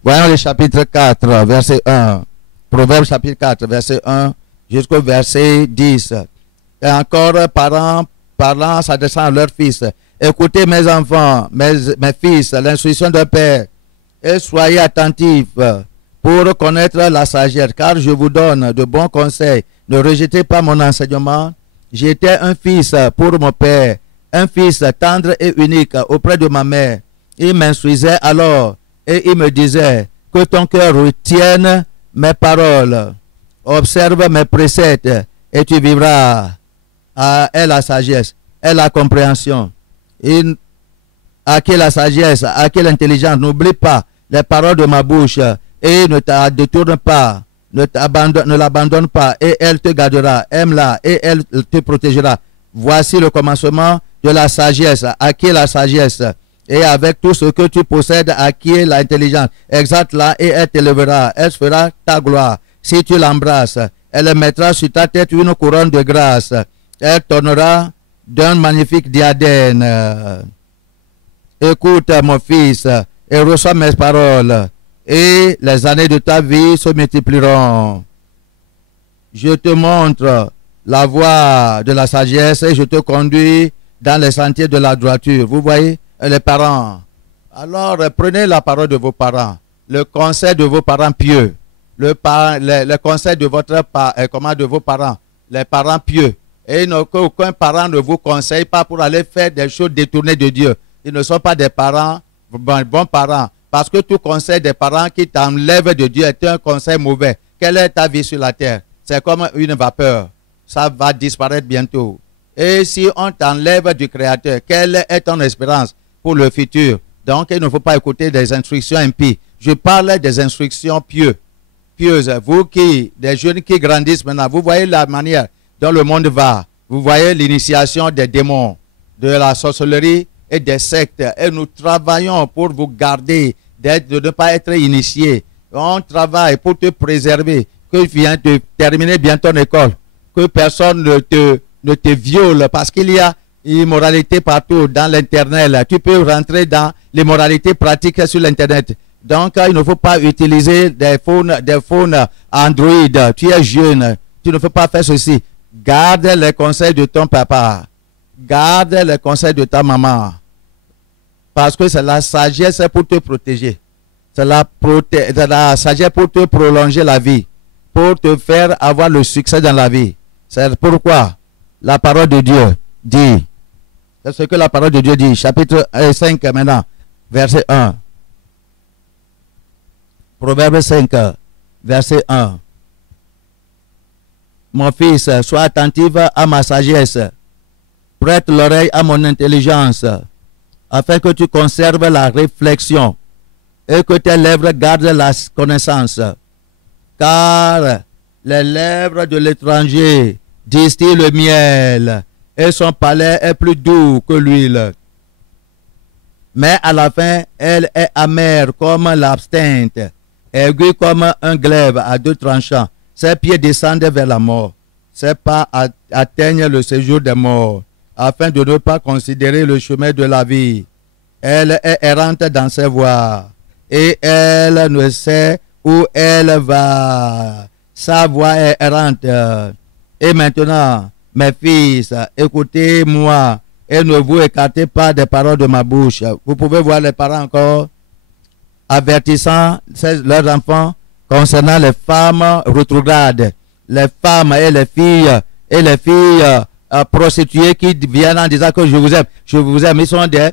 Voyons le chapitre 4, verset 1. Proverbe chapitre 4, verset 1 jusqu'au verset 10. Et encore, parlant, s'adressant à leurs fils. Écoutez mes enfants, mes fils, l'instruction d'un père, et soyez attentifs pour connaître la sagesse, car je vous donne de bons conseils. Ne rejetez pas mon enseignement. J'étais un fils pour mon père, un fils tendre et unique auprès de ma mère. Il m'instruisait alors et il me disait que ton cœur retienne mes paroles. Observe mes préceptes et tu vivras. Est la sagesse, est la compréhension. À qui la sagesse, à qui l'intelligence. N'oublie pas les paroles de ma bouche et ne te détourne pas, ne l'abandonne pas et elle te gardera. Aime-la et elle te protégera. Voici le commencement de la sagesse. Acquiers la sagesse et avec tout ce que tu possèdes, acquiers l'intelligence. Exalte-la et elle t'élèvera. Elle fera ta gloire. Si tu l'embrasses, elle mettra sur ta tête une couronne de grâce. Elle t'honorera d'un magnifique diadème. Écoute, mon fils, et reçois mes paroles, et les années de ta vie se multiplieront. Je te montre la voie de la sagesse et je te conduis dans les sentiers de la droiture. Vous voyez, les parents. Alors, prenez la parole de vos parents, le conseil de vos parents pieux, le conseil de de vos parents, les parents pieux. Et qu'aucun parent ne vous conseille pas pour aller faire des choses détournées de Dieu. Ils ne sont pas des parents, bons parents. Parce que tout conseil des parents qui t'enlèvent de Dieu est un conseil mauvais. Quelle est ta vie sur la terre? C'est comme une vapeur. Ça va disparaître bientôt. Et si on t'enlève du Créateur, quelle est ton espérance pour le futur? Donc, il ne faut pas écouter des instructions impies. Je parle des instructions pieuses. Vous des jeunes qui grandissent maintenant, vous voyez la manière dont le monde va. Vous voyez l'initiation des démons, de la sorcellerie et des sectes. Et nous travaillons pour vous garder, de ne pas être initié. On travaille pour te préserver, que tu viens de terminer bien ton école, que personne ne te viole, parce qu'il y a immoralité partout dans l'Internet. Tu peux rentrer dans l'immoralité pratique sur l'Internet. Donc, il ne faut pas utiliser des phones Android. Tu es jeune, tu ne peux pas faire ceci. Garde les conseils de ton papa. Garde les conseils de ta maman. Parce que c'est la sagesse pour te protéger. C'est la sagesse pour te prolonger la vie. Pour te faire avoir le succès dans la vie. C'est pourquoi la parole de Dieu dit. C'est ce que la parole de Dieu dit. Chapitre 5 maintenant. Verset 1. Proverbe 5. Verset 1. Mon fils, sois attentif à ma sagesse. Prête l'oreille à mon intelligence, afin que tu conserves la réflexion et que tes lèvres gardent la connaissance. Car les lèvres de l'étranger distillent le miel, et son palais est plus doux que l'huile. Mais à la fin, elle est amère comme l'absinthe, aiguë comme un glaive à deux tranchants. Ses pieds descendent vers la mort. Ses pas atteignent le séjour des morts, afin de ne pas considérer le chemin de la vie. Elle est errante dans ses voies, et elle ne sait où elle va. Sa voix est errante. Et maintenant, mes fils, écoutez-moi, et ne vous écartez pas des paroles de ma bouche. Vous pouvez voir les parents encore avertissant leurs enfants concernant les femmes rétrogrades, les femmes et les filles prostituées qui viennent en disant que je vous aime. Je vous aime. Ils sont des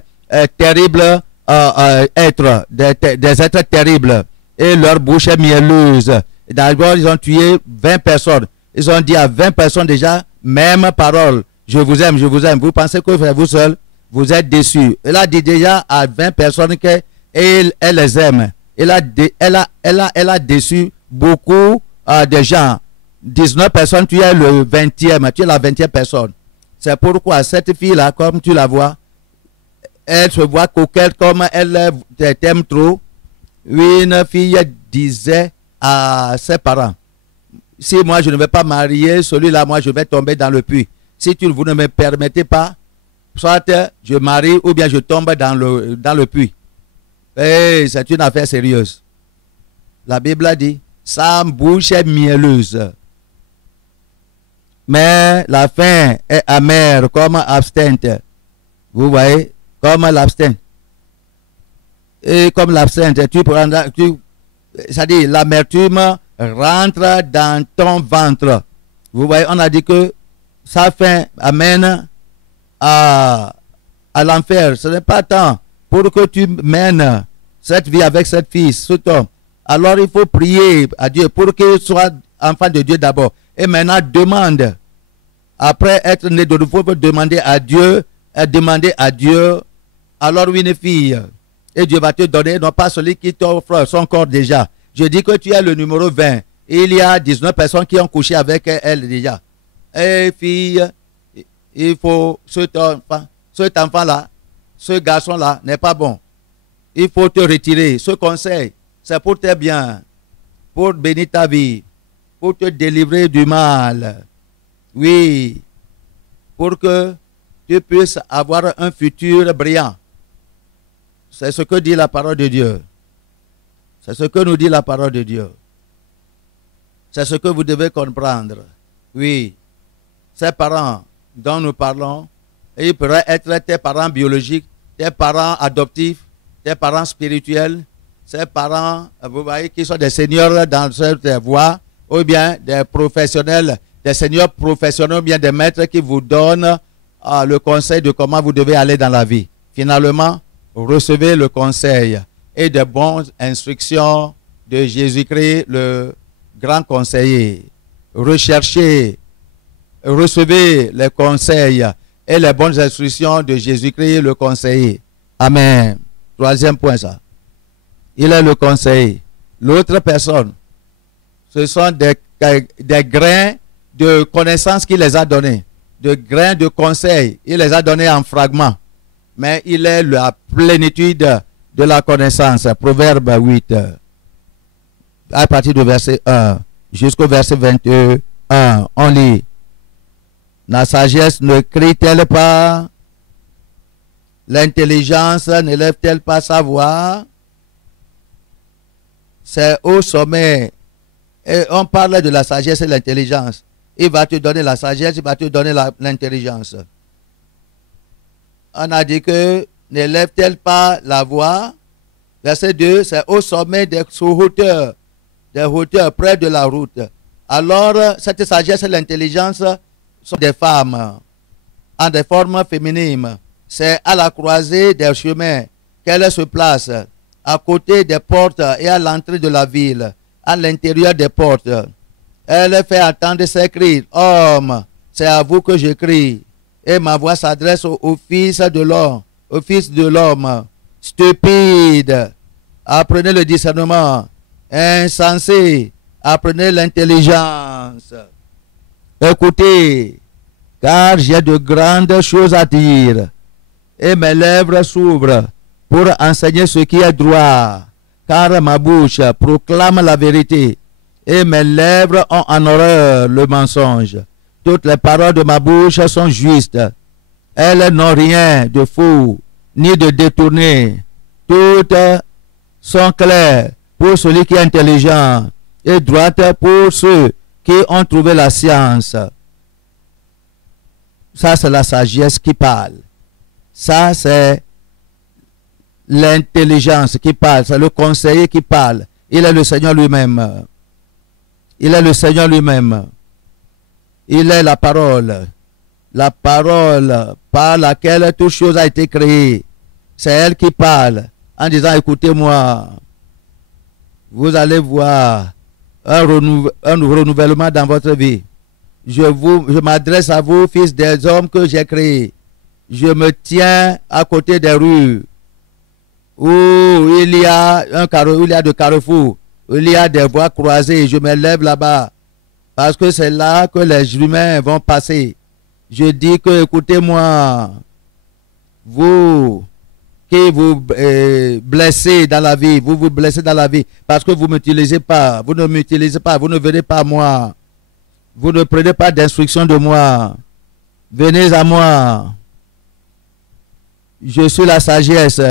terribles êtres, des êtres terribles. Et leur bouche est mielleuse. D'abord, ils ont tué 20 personnes. Ils ont dit à 20 personnes déjà, même parole. Je vous aime, je vous aime. Vous pensez que vous seul, vous êtes déçus. Elle a dit déjà à 20 personnes qu'elle les aime. Elle a déçu beaucoup de gens. 19 personnes, tu es le 20e, tu es la 20e personne. C'est pourquoi cette fille-là, comme tu la vois, elle se voit coquette, comme elle t'aime trop. Une fille disait à ses parents, si moi je ne vais pas marier celui-là, moi je vais tomber dans le puits. Si vous ne me permettez pas, soit je marie ou bien je tombe dans le puits. Et c'est une affaire sérieuse. La Bible a dit, sa bouche est mielleuse, mais la fin est amère comme absinthe. Vous voyez, comme l'absinthe. Et comme l'absinthe, c'est-à-dire l'amertume rentre dans ton ventre. Vous voyez, on a dit que sa fin amène à l'enfer. Ce n'est pas tant pour que tu mènes cette vie avec cette fille, cet homme. Alors il faut prier à Dieu pour qu'il soit enfant de Dieu d'abord. Et maintenant demande. Après être né de nouveau, il faut demander à Dieu. Alors oui, une fille. Et Dieu va te donner, non pas celui qui t'offre son corps déjà. Je dis que tu es le numéro 20. Il y a 19 personnes qui ont couché avec elle déjà. Et fille, il faut cet enfant-là, ce garçon-là n'est pas bon. Il faut te retirer. Ce conseil, c'est pour tes biens, pour bénir ta vie, pour te délivrer du mal. Oui, pour que tu puisses avoir un futur brillant. C'est ce que dit la parole de Dieu. C'est ce que nous dit la parole de Dieu. C'est ce que vous devez comprendre. Oui, ces parents dont nous parlons, ils pourraient être tes parents biologiques, tes parents adoptifs, tes parents spirituels, ces parents, vous voyez, qui sont des seigneurs dans cette voie, ou bien des professionnels, des seigneurs professionnels, ou bien des maîtres qui vous donnent le conseil de comment vous devez aller dans la vie. Finalement, recevez le conseil et de bonnes instructions de Jésus-Christ, le grand conseiller. Recherchez, recevez les conseils et les bonnes instructions de Jésus-Christ, le conseiller. Amen. Troisième point, ça. Il est le conseiller. L'autre personne, ce sont des grains de connaissances qu'il les a donnés, de grains de conseils. Il les a donnés en fragments. Mais il est la plénitude de la connaissance. Proverbe 8, à partir du verset 1 jusqu'au verset 21, on lit. La sagesse ne crie-t-elle pas? L'intelligence n'élève-t-elle pas sa voix? C'est au sommet. Et on parle de la sagesse et de l'intelligence. Il va te donner la sagesse, il va te donner l'intelligence. On a dit que n'élève-t-elle pas la voix? Verset 2, c'est au sommet des hauteurs près de la route. Alors, cette sagesse et l'intelligence sont des femmes en des formes féminines. C'est à la croisée des chemins qu'elle se place, à côté des portes et à l'entrée de la ville, à l'intérieur des portes. Elle fait entendre ses cris. Homme, c'est à vous que je crie. Et ma voix s'adresse au fils de l'homme, au fils de l'homme. Stupide, apprenez le discernement. Insensé, apprenez l'intelligence. Écoutez, car j'ai de grandes choses à dire, et mes lèvres s'ouvrent pour enseigner ce qui est droit, car ma bouche proclame la vérité, et mes lèvres ont en horreur le mensonge. Toutes les paroles de ma bouche sont justes. Elles n'ont rien de faux, ni de détourné. Toutes sont claires pour celui qui est intelligent, et droites pour ceux qui ont trouvé la science. Ça, c'est la sagesse qui parle. Ça, c'est l'intelligence qui parle. C'est le conseiller qui parle. Il est le Seigneur lui-même. Il est le Seigneur lui-même. Il est la parole. La parole par laquelle toute chose a été créée. C'est elle qui parle en disant, écoutez-moi. Vous allez voir un renouvellement dans votre vie. Je m'adresse à vous, fils des hommes que j'ai créés. Je me tiens à côté des rues où il y a de carrefours, où il y a des voies croisées. Je me lève là-bas parce que c'est là que les humains vont passer. Je dis que, écoutez-moi, vous qui vous blessez dans la vie, vous vous blessez dans la vie parce que vous ne m'utilisez pas, vous ne m'utilisez pas, vous ne venez pas à moi. Vous ne prenez pas d'instruction de moi. Venez à moi. Je suis la sagesse.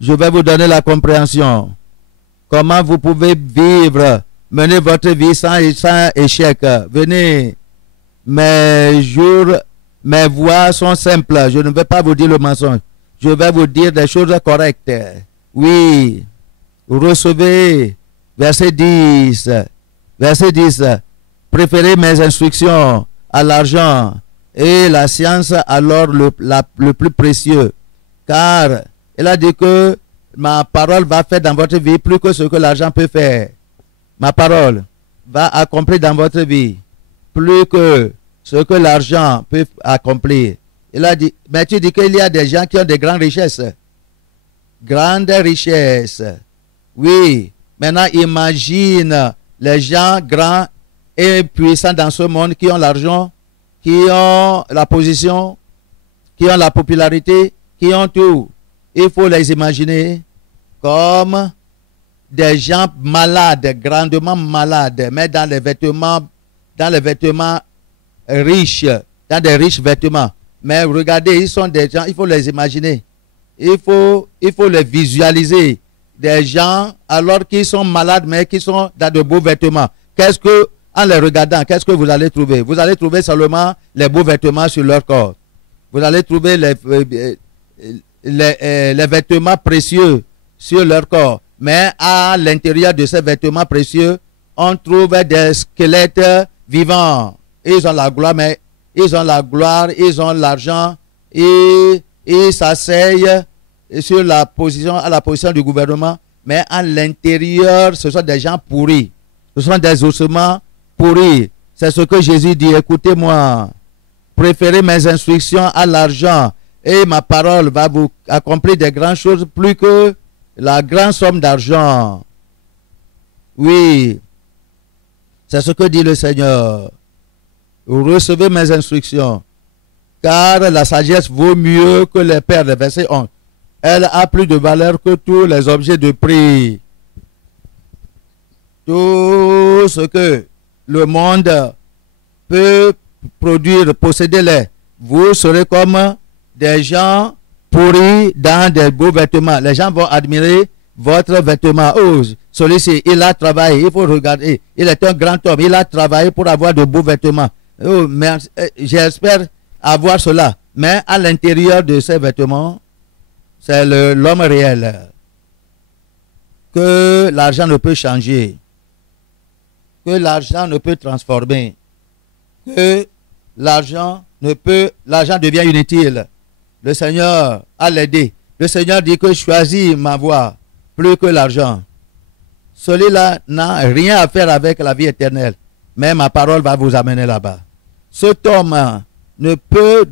Je vais vous donner la compréhension. Comment vous pouvez vivre, mener votre vie sans échec. Venez. Mes voix sont simples. Je ne vais pas vous dire le mensonge. Je vais vous dire des choses correctes. Oui. Recevez. Verset 10. Verset 10. Préférez mes instructions à l'argent et la science alors le plus précieux. Car il a dit que ma parole va faire dans votre vie plus que ce que l'argent peut faire. Ma parole va accomplir dans votre vie plus que ce que l'argent peut accomplir. Il a dit, mais tu dis qu'il y a des gens qui ont de grandes richesses. Grandes richesses. Oui. Maintenant, imagine les gens grands et puissants dans ce monde qui ont l'argent, qui ont la position, qui ont la popularité, qui ont tout. Il faut les imaginer comme des gens malades, grandement malades, mais dans les vêtements riches, dans des riches vêtements. Mais regardez, ils sont des gens, il faut les imaginer. Il faut les visualiser. Des gens, alors qu'ils sont malades, mais qui sont dans de beaux vêtements. En les regardant, qu'est-ce que vous allez trouver? Vous allez trouver seulement les beaux vêtements sur leur corps. Vous allez trouver les vêtements précieux sur leur corps. Mais à l'intérieur de ces vêtements précieux, on trouve des squelettes vivants. Ils ont la gloire, mais ils ont la gloire, ils ont l'argent, et ils s'asseyent à la position du gouvernement. Mais à l'intérieur, ce sont des gens pourris. Ce sont des ossements pourris. C'est ce que Jésus dit. Écoutez-moi. Préférez mes instructions à l'argent et ma parole va vous accomplir des grandes choses plus que la grande somme d'argent. Oui. C'est ce que dit le Seigneur. Recevez mes instructions. Car la sagesse vaut mieux que les perles. Verset 11. Elle a plus de valeur que tous les objets de prix. Tout ce que le monde peut produire, posséder-les. Vous serez comme des gens pourris dans des beaux vêtements. Les gens vont admirer votre vêtement. Oh, celui-ci, il a travaillé. Il faut regarder. Il est un grand homme. Il a travaillé pour avoir de beaux vêtements. Oh, mais j'espère avoir cela. Mais à l'intérieur de ces vêtements, C'est l'homme réel que l'argent ne peut changer, que l'argent ne peut transformer, que l'argent devient inutile. Le Seigneur a l'aidé. Le Seigneur dit que choisis ma voie plus que l'argent. Celui-là n'a rien à faire avec la vie éternelle, mais ma parole va vous amener là-bas. Cet homme ne peut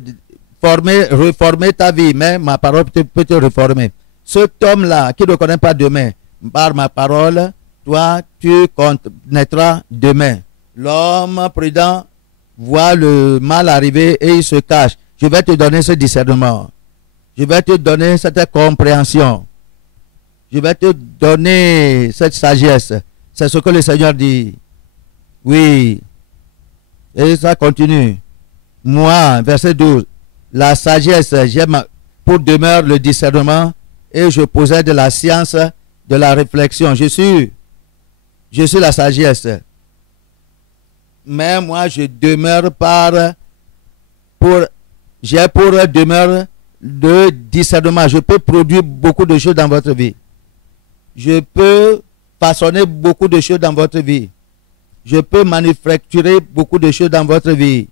reformer ta vie, mais ma parole peut te reformer. Cet homme-là qui ne connaît pas demain, par ma parole, toi, tu connaîtras demain. L'homme prudent voit le mal arriver et il se cache. Je vais te donner ce discernement. Je vais te donner cette compréhension. Je vais te donner cette sagesse. C'est ce que le Seigneur dit. Oui. Et ça continue. Moi, verset 12. La sagesse, j'aime pour demeure le discernement et je possède la science de la réflexion. Je suis la sagesse. Mais moi, je demeure j'ai pour demeure de discernement. Je peux produire beaucoup de choses dans votre vie. Je peux façonner beaucoup de choses dans votre vie. Je peux manufacturer beaucoup de choses dans votre vie.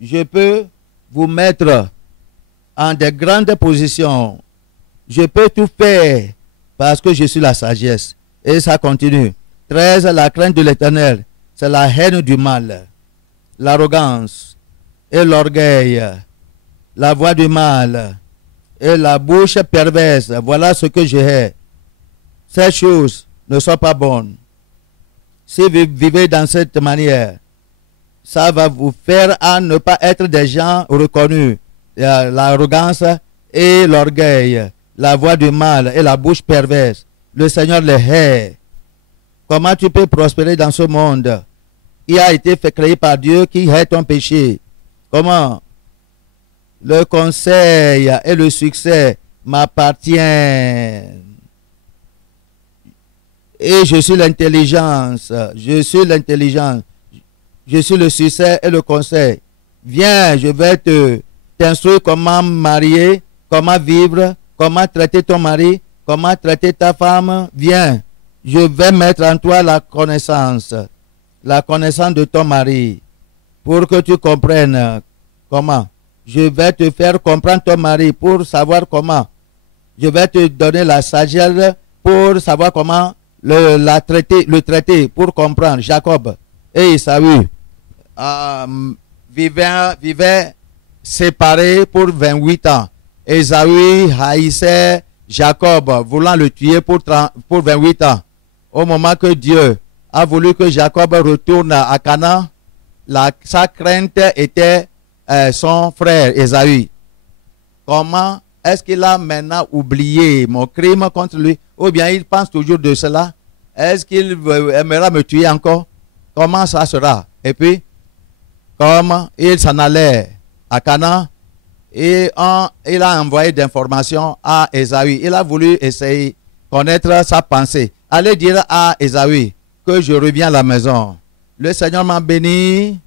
Je peux vous mettre en des grandes positions. Je peux tout faire parce que je suis la sagesse. Et ça continue. 13. La crainte de l'Éternel, c'est la haine du mal, l'arrogance et l'orgueil, la voix du mal et la bouche perverse. Voilà ce que je hais. Ces choses ne sont pas bonnes. Si vous vivez dans cette manière, ça va vous faire à ne pas être des gens reconnus. L'arrogance et l'orgueil, la voix du mal et la bouche perverse. Le Seigneur les hait. Comment tu peux prospérer dans ce monde? Il a été fait créé par Dieu qui hait ton péché. Comment? Le conseil et le succès m'appartiennent. Et je suis l'intelligence. Je suis l'intelligence. Je suis le succès et le conseil. Viens, je vais t'instruire comment marier, comment vivre, comment traiter ton mari, comment traiter ta femme. Viens, je vais mettre en toi la connaissance de ton mari, pour que tu comprennes comment. Je vais te faire comprendre ton mari pour savoir comment. Je vais te donner la sagesse pour savoir comment le traiter, pour comprendre. Jacob et Esaü vivaient séparés pour 28 ans. Esaü haïssait Jacob, voulant le tuer pour 28 ans. Au moment que Dieu a voulu que Jacob retourne à Canaan, sa crainte était son frère Esaü. Comment est-ce qu'il a maintenant oublié mon crime contre lui? Ou bien il pense toujours de cela? Est-ce qu'il aimera me tuer encore? Comment ça sera? Et puis, comme il s'en allait à Canaan, et il a envoyé d'informations à Esaü. Il a voulu essayer de connaître sa pensée. Allez dire à Esaü que je reviens à la maison. Le Seigneur m'a béni.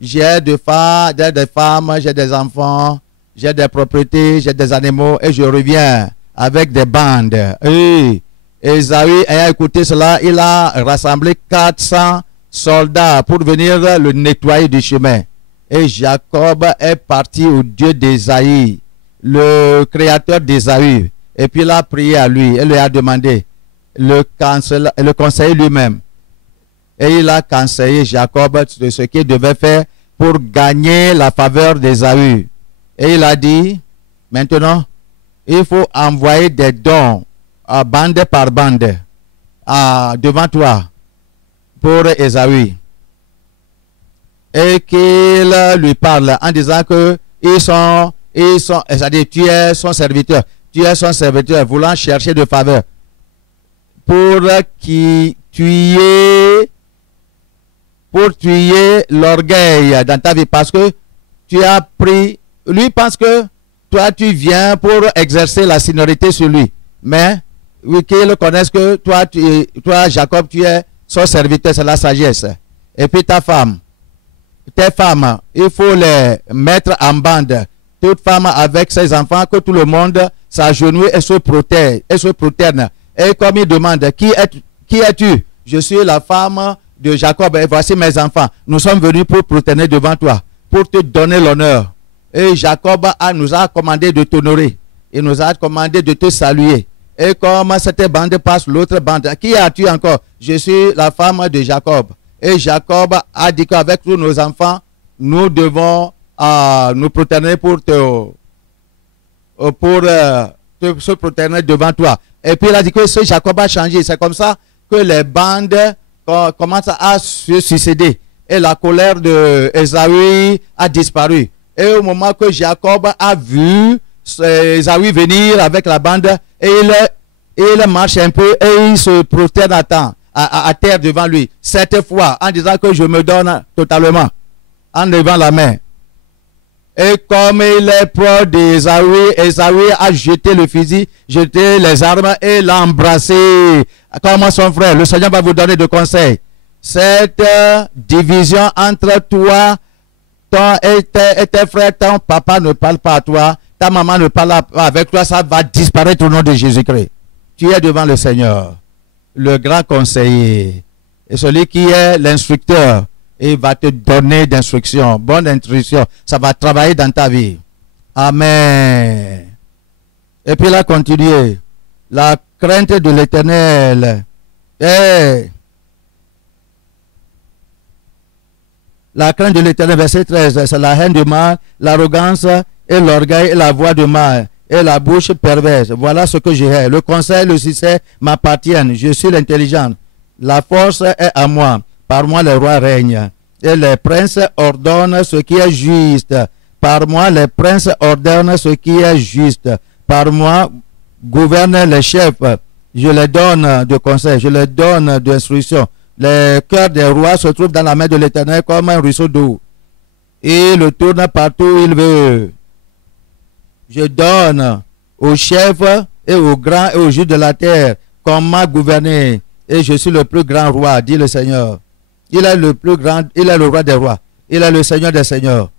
J'ai des femmes, j'ai des enfants, j'ai des propriétés, j'ai des animaux et je reviens avec des bandes. Et Esaü ayant écouté cela, il a rassemblé 400 soldats pour venir le nettoyer du chemin. Et Jacob est parti au Dieu d'Esaü, le créateur d'Esaü. Et puis il a prié à lui et lui a demandé le conseiller lui-même. Et il a conseillé Jacob de ce qu'il devait faire pour gagner la faveur d'Esaü. Et il a dit, maintenant, il faut envoyer des dons, bande par bande, devant toi, pour Esaü. Et qu'il lui parle en disant que c'est-à-dire tu es son serviteur, voulant chercher de faveur, pour tuer l'orgueil dans ta vie, parce que tu as pris, lui pense que toi tu viens pour exercer la seniorité sur lui, mais oui, qu'il connaisse que toi Jacob, tu es son serviteur, c'est la sagesse. Et puis tes femmes, il faut les mettre en bande, toute femme avec ses enfants, que tout le monde s'agenouille et se proterne. Et comme il demande, qui es-tu? Je suis la femme de Jacob et voici mes enfants. Nous sommes venus pour prosterner devant toi, pour te donner l'honneur. Et Jacob nous a commandé de t'honorer. Il nous a commandé de te saluer. Et comme cette bande passe l'autre bande, qui as-tu encore? Je suis la femme de Jacob. Et Jacob a dit qu'avec tous nos enfants, nous devons nous prosterner pour se prosterner devant toi. Et puis il a dit que ce Jacob a changé. C'est comme ça que les bandes commencent à se succéder. Et la colère de Ésaü a disparu. Et au moment que Jacob a vu Ésaü venir avec la bande, et il marche un peu et il se prosterne à terre devant lui. Cette fois, en disant que je me donne totalement, en levant la main. Et comme il est proche d'Ésaü, Ésaü a jeté le fusil, jeté les armes et l'a embrassé comme son frère. Le Seigneur va vous donner de conseils. Cette division entre toi et tes frères, ton papa ne parle pas à toi, ta maman ne parle pas avec toi, ça va disparaître au nom de Jésus-Christ. Tu es devant le Seigneur, le grand conseiller, et celui qui est l'instructeur. Il va te donner d'instructions, bonne instruction. Ça va travailler dans ta vie. Amen. Et puis là, continuer. La crainte de l'Éternel. La crainte de l'Éternel, verset 13, c'est la haine du mal, l'arrogance et l'orgueil et la voix du mal et la bouche perverse. Voilà ce que j'ai. Le conseil, le succès m'appartiennent. Je suis l'intelligent. La force est à moi. Par moi, les rois règnent. Et les princes ordonnent ce qui est juste. Par moi, les princes ordonnent ce qui est juste. Par moi, gouvernent les chefs. Je les donne de conseils, je les donne d'instructions. Le cœur des rois se trouve dans la main de l'Éternel comme un ruisseau d'eau. Il le tourne partout où il veut. Je donne aux chefs et aux grands et aux juges de la terre comment gouverner. Et je suis le plus grand roi, dit le Seigneur. Il est le plus grand, il est le roi des rois. Il est le Seigneur des seigneurs.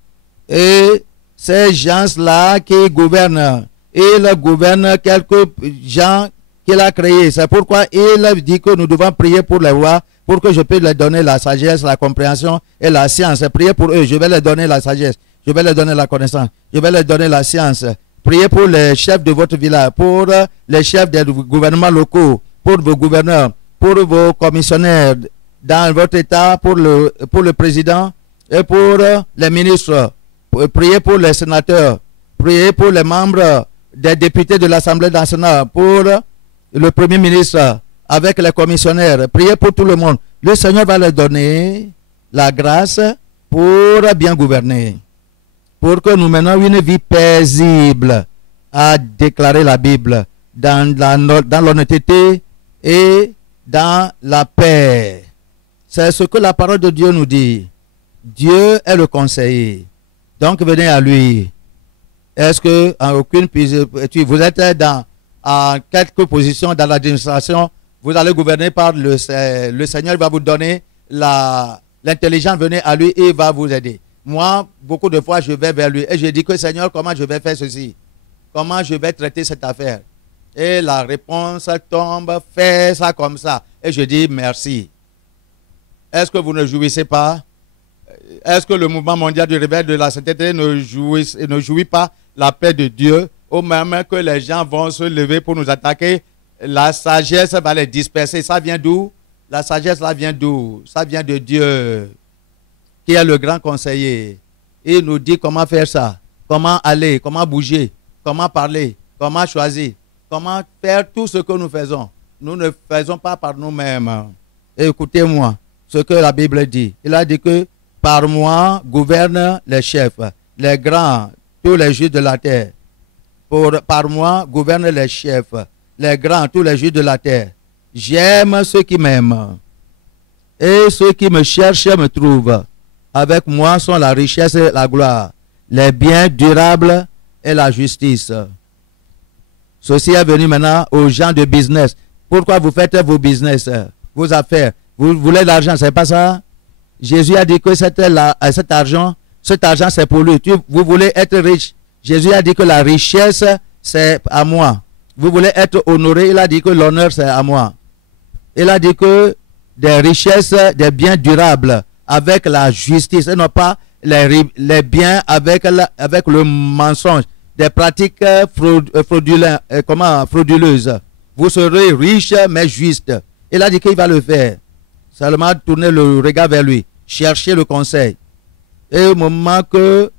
Et ces gens-là qui gouvernent, il gouverne quelques gens qu'il a créés. C'est pourquoi il dit que nous devons prier pour les rois, pour que je puisse leur donner la sagesse, la compréhension et la science. Priez pour eux, je vais leur donner la sagesse, je vais leur donner la connaissance, je vais leur donner la science. Priez pour les chefs de votre village, pour les chefs des gouvernements locaux, pour vos gouverneurs, pour vos commissionnaires dans votre État, pour le président et pour les ministres. Priez pour les sénateurs, priez pour les membres des députés de l'Assemblée nationale, pour le Premier ministre avec les commissionnaires. Priez pour tout le monde. Le Seigneur va leur donner la grâce pour bien gouverner, pour que nous menions une vie paisible, à déclarer la Bible dans l'honnêteté et dans la paix. C'est ce que la parole de Dieu nous dit. Dieu est le conseiller. Donc venez à lui. Est-ce que en aucune vous êtes en quelques positions dans l'administration, vous allez gouverner par le Seigneur va vous donner l'intelligence, venez à lui et il va vous aider. Moi, beaucoup de fois, je vais vers lui et je dis que Seigneur, comment je vais faire ceci? Comment je vais traiter cette affaire? Et la réponse tombe, fais ça comme ça. Et je dis merci. Est-ce que vous ne jouissez pas? Est-ce que le mouvement mondial du réveil de la sainteté ne jouit pas la paix de Dieu? Au même que les gens vont se lever pour nous attaquer, la sagesse va les disperser. Ça vient d'où? La sagesse, ça vient d'où? Ça vient de Dieu, qui est le grand conseiller. Il nous dit comment faire ça, comment aller, comment bouger, comment parler, comment choisir, comment faire tout ce que nous faisons. Nous ne faisons pas par nous-mêmes. Écoutez-moi ce que la Bible dit. Il a dit que par moi gouvernent les chefs, les grands, tous les juges de la terre. Par moi gouvernent les chefs, les grands, tous les juges de la terre. J'aime ceux qui m'aiment. Et ceux qui me cherchent me trouvent. Avec moi sont la richesse et la gloire, les biens durables et la justice. Ceci est venu maintenant aux gens de business. Pourquoi vous faites vos business, vos affaires? Vous voulez de l'argent, c'est pas ça? Jésus a dit que cet argent c'est pour lui. Vous voulez être riche. Jésus a dit que la richesse c'est à moi. Vous voulez être honoré, il a dit que l'honneur, c'est à moi. Il a dit que des richesses, des biens durables avec la justice, et non pas les biens avec le mensonge, des pratiques frauduleuses. Vous serez riche, mais juste. Il a dit qu'il va le faire. Seulement tourner le regard vers lui, chercher le conseil. Et au moment que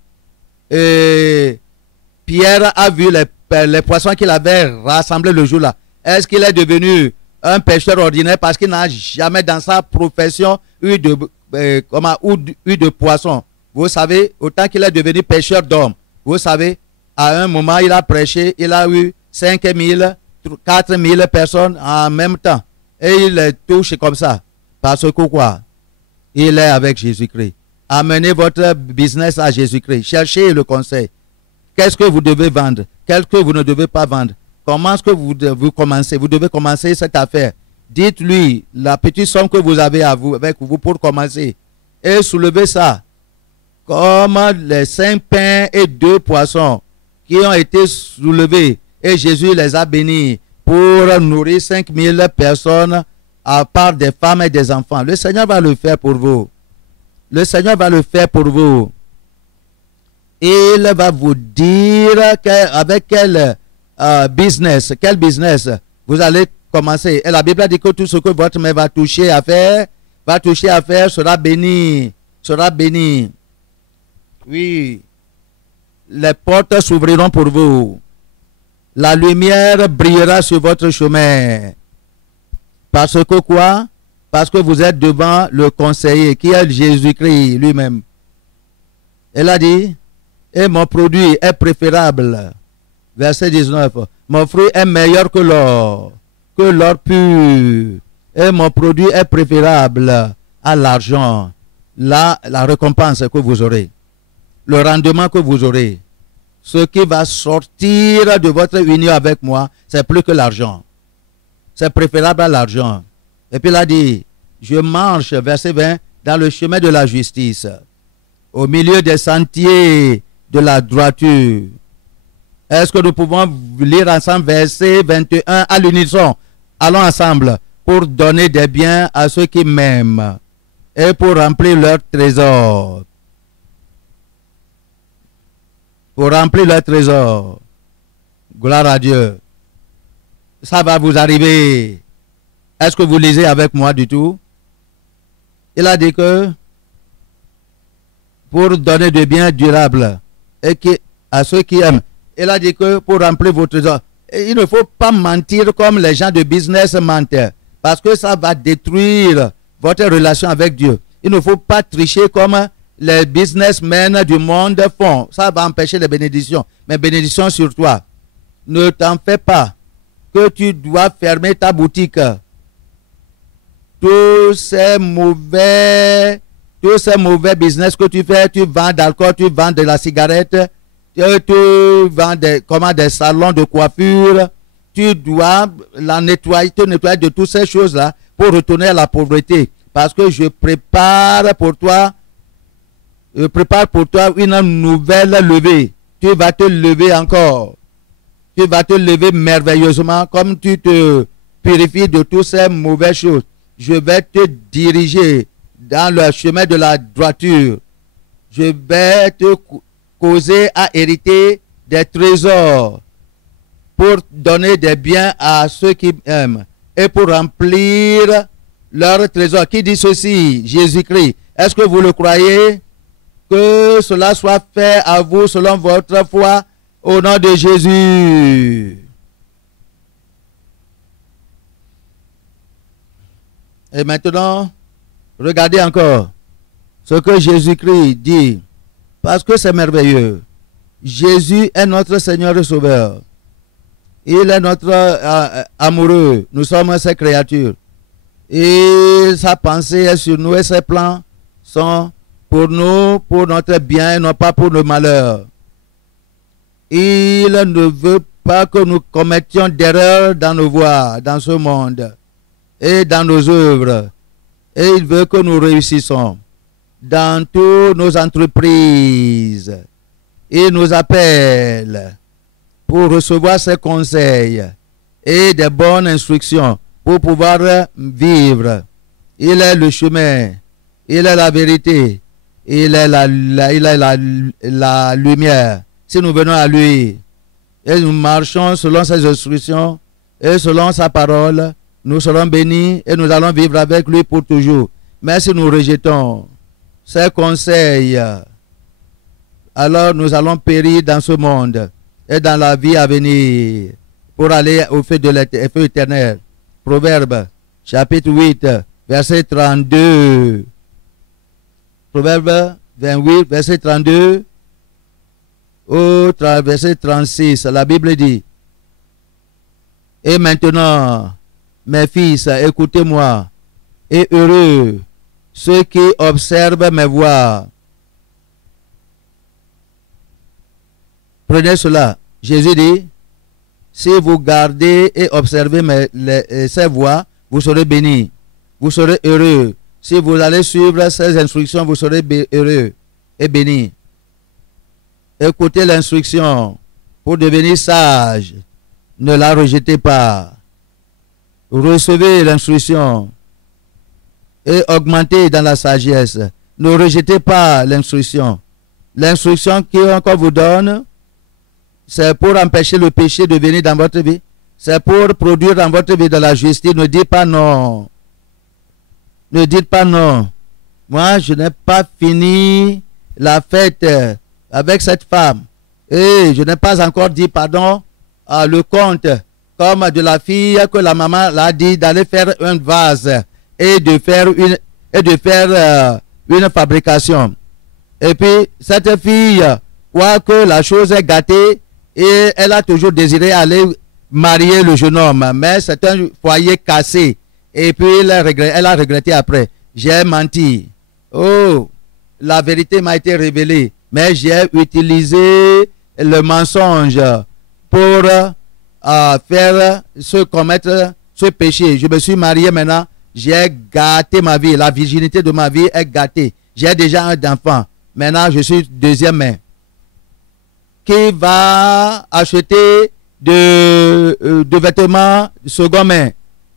Pierre a vu les poissons qu'il avait rassemblés le jour-là, est-ce qu'il est devenu un pêcheur ordinaire parce qu'il n'a jamais dans sa profession eu de poisson? Vous savez, autant qu'il est devenu pêcheur d'hommes, vous savez, à un moment, il a prêché, il a eu 5 000, 4 000 personnes en même temps. Et il les touche comme ça. Parce que quoi? Il est avec Jésus-Christ. Amenez votre business à Jésus-Christ. Cherchez le conseil. Qu'est-ce que vous devez vendre? Qu'est-ce que vous ne devez pas vendre? Comment est-ce que vous devez commencer? Vous devez commencer cette affaire. Dites-lui la petite somme que vous avez avec vous pour commencer. Et soulevez ça. Comme les 5 pains et 2 poissons qui ont été soulevés. Et Jésus les a bénis pour nourrir 5 000 personnes à part des femmes et des enfants. Le Seigneur va le faire pour vous. Le Seigneur va le faire pour vous. Il va vous dire avec quel business vous allez commencer. Et la Bible a dit que tout ce que votre main va toucher à faire sera béni. Sera béni. Oui. Les portes s'ouvriront pour vous. La lumière brillera sur votre chemin. Parce que quoi? Parce que vous êtes devant le conseiller qui est Jésus-Christ lui-même. Elle a dit, et mon produit est préférable. Verset 19. Mon fruit est meilleur que l'or pur. Et mon produit est préférable à l'argent. La récompense que vous aurez. Le rendement que vous aurez. Ce qui va sortir de votre union avec moi, c'est plus que l'argent. C'est préférable à l'argent. Et puis il a dit, je marche, verset 20, dans le chemin de la justice, au milieu des sentiers de la droiture. Est-ce que nous pouvons lire ensemble verset 21 à l'unisson? Allons ensemble pour donner des biens à ceux qui m'aiment et pour remplir leur trésor. Pour remplir leur trésor. Gloire à Dieu. Ça va vous arriver. Est-ce que vous lisez avec moi du tout? Il a dit que pour donner des biens durables et à ceux qui aiment. Il a dit que pour remplir vos trésors. Il ne faut pas mentir comme les gens de business mentent. Parce que ça va détruire votre relation avec Dieu. Il ne faut pas tricher comme les businessmen du monde font. Ça va empêcher les bénédictions. Mais bénédictions sur toi. Ne t'en fais pas que tu dois fermer ta boutique. Tous ces mauvais business que tu fais, tu vends d'alcool, tu vends de la cigarette, tu vends des salons de coiffure, tu dois te nettoyer de toutes ces choses-là pour retourner à la pauvreté. Parce que je prépare pour toi une nouvelle levée. Tu vas te lever encore. Tu vas te lever merveilleusement comme tu te purifies de toutes ces mauvaises choses. Je vais te diriger dans le chemin de la droiture. Je vais te causer à hériter des trésors pour donner des biens à ceux qui aiment et pour remplir leurs trésors. Qui dit ceci? Jésus-Christ. Est-ce que vous le croyez? Que cela soit fait à vous selon votre foi au nom de Jésus. Et maintenant, regardez encore ce que Jésus-Christ dit. Parce que c'est merveilleux. Jésus est notre Seigneur et Sauveur. Il est notre amoureux. Nous sommes ses créatures. Et sa pensée est sur nous et ses plans sont pour nous, pour notre bien et non pas pour nos malheurs. Il ne veut pas que nous commettions d'erreurs dans nos voies, dans ce monde et dans nos œuvres. Et il veut que nous réussissons dans toutes nos entreprises. Il nous appelle pour recevoir ses conseils et des bonnes instructions pour pouvoir vivre. Il est le chemin, il est la vérité, il est la lumière. Si nous venons à lui et nous marchons selon ses instructions et selon sa parole, nous serons bénis et nous allons vivre avec lui pour toujours. Mais si nous rejetons ses conseils, alors nous allons périr dans ce monde et dans la vie à venir pour aller au feu éternel. Proverbe chapitre 8, verset 32. Proverbe 28, verset 32 au verset 36. La Bible dit: et maintenant, mes fils, écoutez-moi, et heureux ceux qui observent mes voies. Prenez cela. Jésus dit: si vous gardez et observez ces voies, vous serez bénis. Vous serez heureux. Si vous allez suivre ces instructions, vous serez heureux et bénis. Écoutez l'instruction pour devenir sage. Ne la rejetez pas. Recevez l'instruction et augmentez dans la sagesse. Ne rejetez pas l'instruction. L'instruction qu'on vous donne, c'est pour empêcher le péché de venir dans votre vie. C'est pour produire dans votre vie de la justice. Ne dites pas non. Ne dites pas non. Moi, je n'ai pas fini la fête avec cette femme. Et je n'ai pas encore dit pardon à le compte, comme de la fille que la maman l'a dit d'aller faire un vase et de faire une fabrication. Et puis, cette fille croit que la chose est gâtée et elle a toujours désiré aller marier le jeune homme. Mais c'est un foyer cassé. Et puis, elle a regretté après. J'ai menti. Oh, la vérité m'a été révélée. Mais j'ai utilisé le mensonge pour commettre ce péché. Je me suis marié maintenant. J'ai gâté ma vie. La virginité de ma vie est gâtée. J'ai déjà un enfant. Maintenant, je suis deuxième main. Qui va acheter de vêtements seconde main?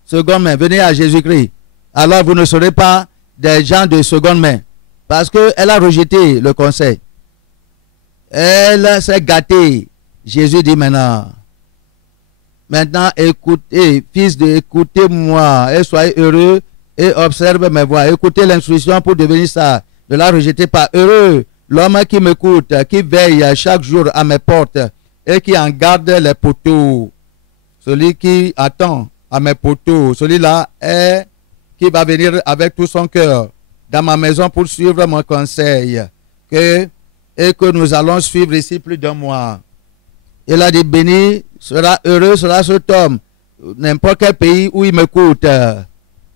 Seconde main. Venez à Jésus-Christ. Alors, vous ne serez pas des gens de seconde main. Parce qu'elle a rejeté le conseil. Elle s'est gâtée. Jésus dit maintenant, écoutez, fils écoutez-moi et soyez heureux et observez mes voies. Écoutez l'instruction pour devenir ça. Ne la rejetez pas. Heureux l'homme qui m'écoute, qui veille chaque jour à mes portes et qui en garde les poteaux. Celui qui attend à mes poteaux, celui-là est qui va venir avec tout son cœur dans ma maison pour suivre mon conseil. Et que nous allons suivre ici plus d'un mois. Il a dit, béni, heureux sera cet homme, n'importe quel pays où il m'écoute,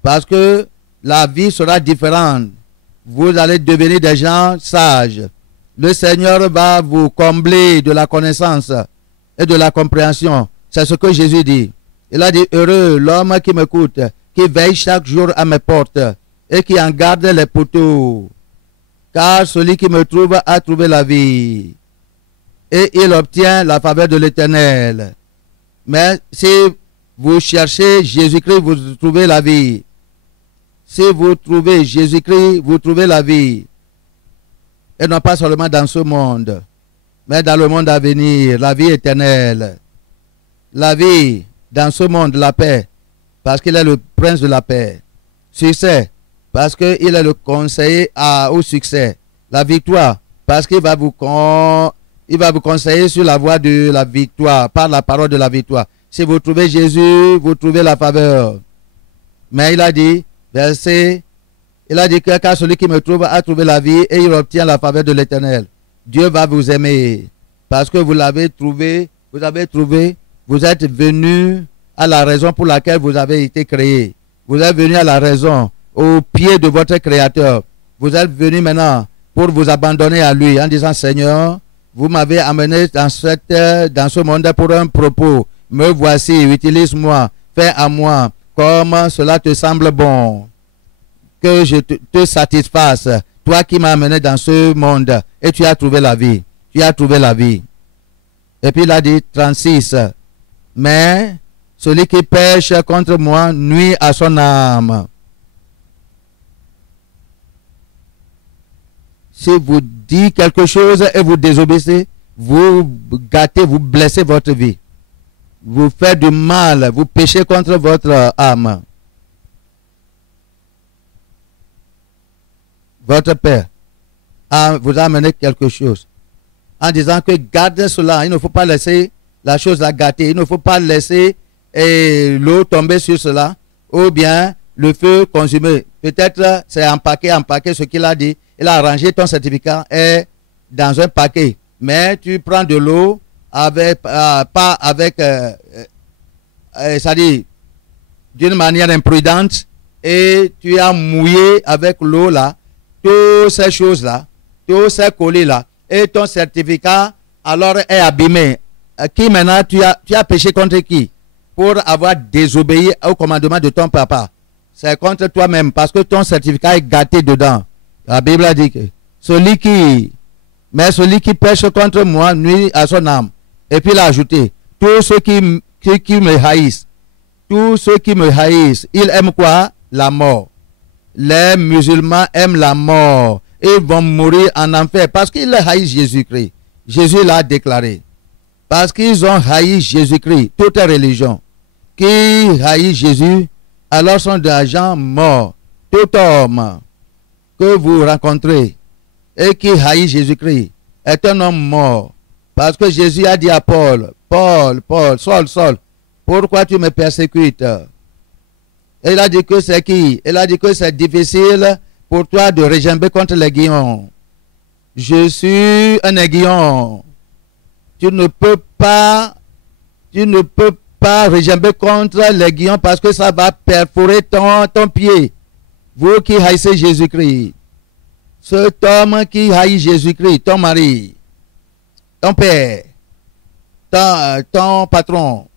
parce que la vie sera différente. Vous allez devenir des gens sages. Le Seigneur va vous combler de la connaissance et de la compréhension. C'est ce que Jésus dit. Il a dit, heureux l'homme qui m'écoute, qui veille chaque jour à mes portes et qui en garde les poteaux. Car celui qui me trouve a trouvé la vie. Et il obtient la faveur de l'Éternel. Mais si vous cherchez Jésus-Christ, vous trouvez la vie. Si vous trouvez Jésus-Christ, vous trouvez la vie. Et non pas seulement dans ce monde, mais dans le monde à venir, la vie éternelle. La vie dans ce monde, la paix, parce qu'il est le prince de la paix. Succès, parce qu'il est le conseiller au succès. La victoire, parce qu'il va vous conseiller sur la voie de la victoire, par la parole de la victoire. Si vous trouvez Jésus, vous trouvez la faveur. Mais il a dit, il a dit que car celui qui me trouve a trouvé la vie et il obtient la faveur de l'Éternel. Dieu va vous aimer parce que vous l'avez trouvé, vous êtes venu à la raison pour laquelle vous avez été créé. Vous êtes venu à la raison, au pied de votre Créateur. Vous êtes venu maintenant pour vous abandonner à lui en disant, Seigneur, vous m'avez amené dans ce monde pour un propos. Me voici, utilise-moi, fais à moi comme cela te semble bon. Que je te satisfasse, toi qui m'as amené dans ce monde et tu as trouvé la vie. Tu as trouvé la vie. Et puis il a dit 36. Mais celui qui pêche contre moi nuit à son âme. Si vous dites quelque chose et vous désobéissez, vous gâtez, vous blessez votre vie. Vous faites du mal, vous péchez contre votre âme. Votre Père vous a amené quelque chose. En disant que gardez cela, il ne faut pas laisser la chose la gâter. Il ne faut pas laisser l'eau tomber sur cela. Ou bien le feu consumer. Peut-être c'est empaqué ce qu'il a dit. Il a arrangé ton certificat est dans un paquet. Mais tu prends de l'eau avec, pas avec, c'est-à-dire d'une manière imprudente et tu as mouillé avec l'eau là, toutes ces choses-là, tous ces colis-là, et ton certificat alors est abîmé. Qui maintenant, tu as péché contre qui? Pour avoir désobéi au commandement de ton papa. C'est contre toi-même parce que ton certificat est gâté dedans. La Bible a dit que celui qui pêche contre moi nuit à son âme. Et puis il a ajouté, tous ceux qui me haïssent, ils aiment quoi? La mort. Les musulmans aiment la mort. Ils vont mourir en enfer parce qu'ils haïssent Jésus-Christ. Jésus l'a déclaré. Parce qu'ils ont haï Jésus-Christ, toute religion qui haït Jésus, alors sont des gens morts. Tout homme que vous rencontrez et qui haït Jésus-Christ est un homme mort. Parce que Jésus a dit à Paul, Saul, pourquoi tu me persécutes? Et il a dit que c'est qui? Il a dit que c'est difficile pour toi de regimber contre l'aiguillon. Je suis un aiguillon. Tu ne peux pas regimber contre l'aiguillon parce que ça va perforer ton pied. Vous qui haïssez Jésus-Christ, cet homme qui haït Jésus-Christ, ton mari, ton père, ton patron,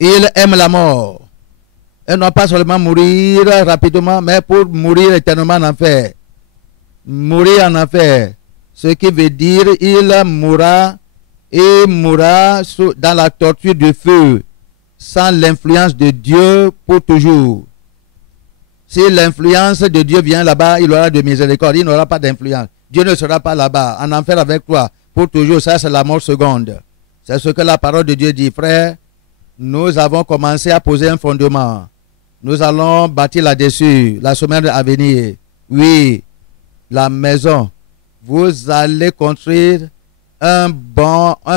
il aime la mort. Et non pas seulement mourir rapidement, mais pour mourir éternellement en enfer. Mourir en enfer. Ce qui veut dire il mourra dans la torture du feu, sans l'influence de Dieu pour toujours. Si l'influence de Dieu vient là-bas, il aura de miséricorde, il n'aura pas d'influence. Dieu ne sera pas là-bas, en enfer avec toi, pour toujours. Ça, c'est la mort seconde. C'est ce que la parole de Dieu dit. Frère, nous avons commencé à poser un fondement. Nous allons bâtir là-dessus la semaine à venir. Oui, la maison. Vous allez construire un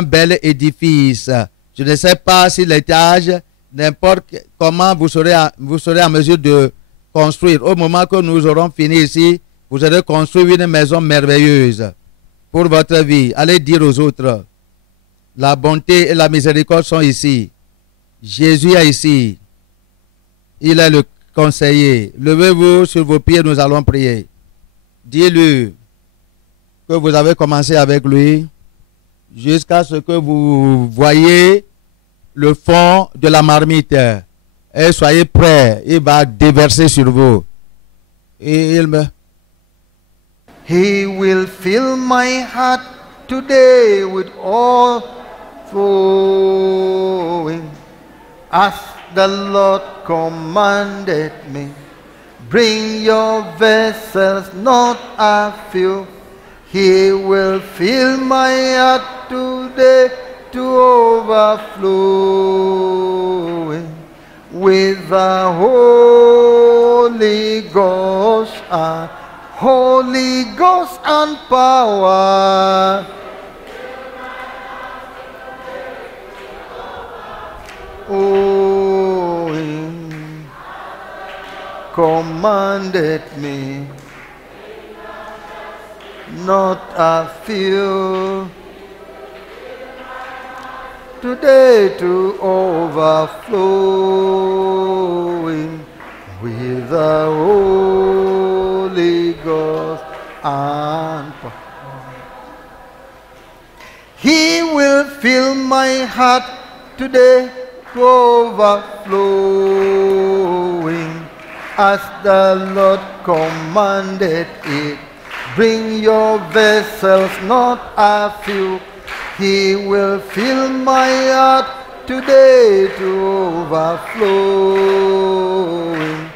bel édifice. Je ne sais pas si l'étage, n'importe comment vous serez en mesure de construire. Au moment que nous aurons fini ici, vous allez construire une maison merveilleuse pour votre vie. Allez dire aux autres, la bonté et la miséricorde sont ici. Jésus est ici. Il est le conseiller. Levez-vous sur vos pieds, nous allons prier. Dis-lui que vous avez commencé avec lui jusqu'à ce que vous voyez le fond de la marmite. Et soyez prêts, il va déverser sur vous. Et He will fill my heart today with all flowing, as the Lord commanded me. Bring your vessels, not a few. He will fill my heart today to overflowing with the Holy Ghost and power. Oh, He commanded me, not a few, today to overflowing with the Holy Ghost and power. He will fill my heart today to overflowing, as the Lord commanded it. Bring your vessels, not a few. He will fill my heart today to overflowing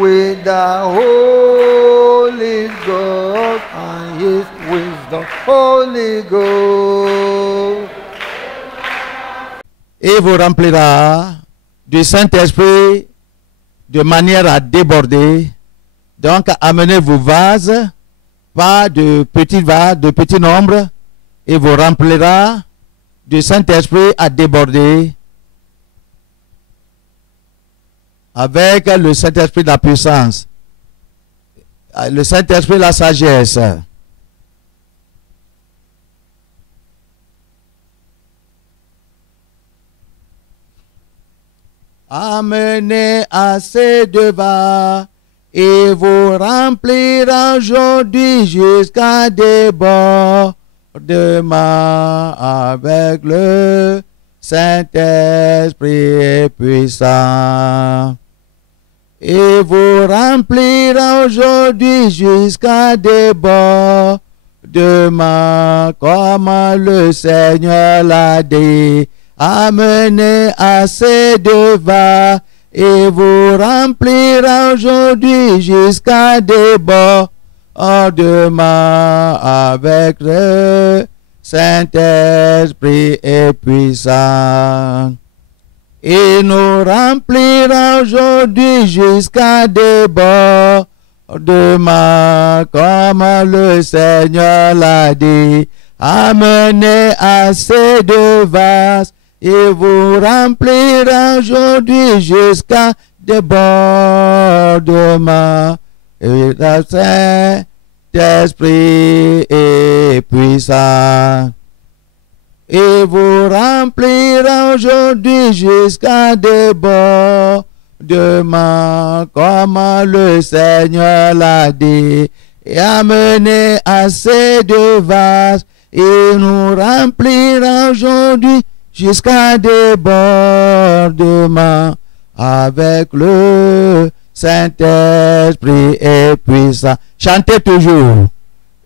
with the Holy Ghost and His wisdom, Holy Ghost. Et vous remplira du Saint-Esprit de manière à déborder. Donc, amenez vos vases, pas de petits vases, de petits nombres, et vous remplira du Saint-Esprit à déborder avec le Saint-Esprit de la puissance, le Saint-Esprit de la sagesse. Amenez assez de vin et vous remplira aujourd'hui jusqu'à débordement avec le Saint-Esprit puissant. Et vous remplira aujourd'hui jusqu'à débordement comme le Seigneur l'a dit. Amenez assez de vin et vous remplira aujourd'hui jusqu'à débordement avec le Saint-Esprit et puissant. Et nous remplira aujourd'hui jusqu'à débordement comme le Seigneur l'a dit. Amenez assez de vases et vous remplira aujourd'hui jusqu'à débordement. Et le Saint-Esprit est puissant. Et vous remplira aujourd'hui jusqu'à débordement comme le Seigneur l'a dit. Et amenez assez de vases et nous remplira aujourd'hui jusqu'à débordement avec le Saint-Esprit est puissant. Chantez toujours.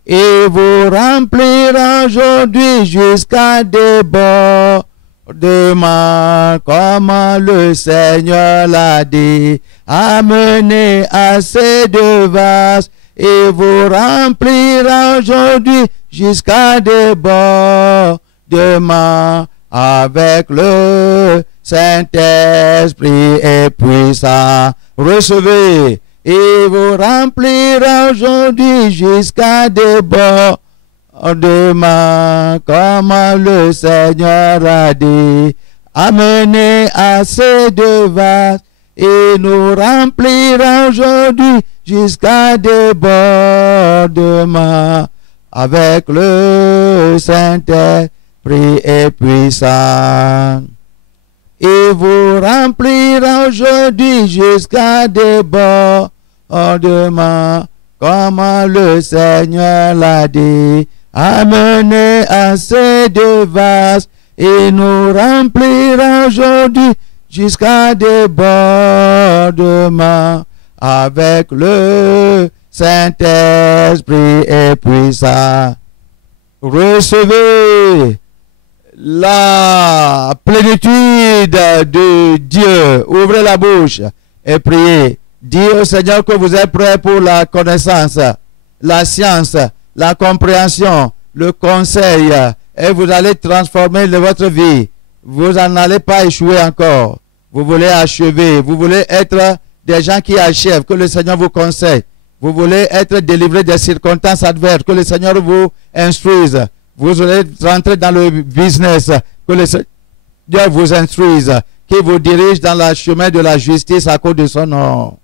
Et vous remplira aujourd'hui jusqu'à débordement comme le Seigneur l'a dit. Amenez assez de vases et vous remplira aujourd'hui jusqu'à débordement avec le Saint-Esprit est puissant. Recevez et vous remplira aujourd'hui jusqu'à débordement comme le Seigneur a dit. Amenez assez de vases et nous remplira aujourd'hui jusqu'à débordement avec le Saint-Esprit est puissant. Et vous remplira aujourd'hui jusqu'à débordement comme le Seigneur l'a dit. Amenez assez de vases et nous remplira aujourd'hui jusqu'à débordement avec le Saint-Esprit est puissant. Recevez la plénitude de Dieu. Ouvrez la bouche et priez. Dites au Seigneur que vous êtes prêts pour la connaissance, la science, la compréhension, le conseil, et vous allez transformer votre vie. Vous n'en allez pas échouer encore. Vous voulez achever. Vous voulez être des gens qui achèvent, que le Seigneur vous conseille. Vous voulez être délivré des circonstances adverses, que le Seigneur vous instruise. Vous allez rentrer dans le business, que le Seigneur vous instruise, qui vous dirige dans le chemin de la justice à cause de son nom.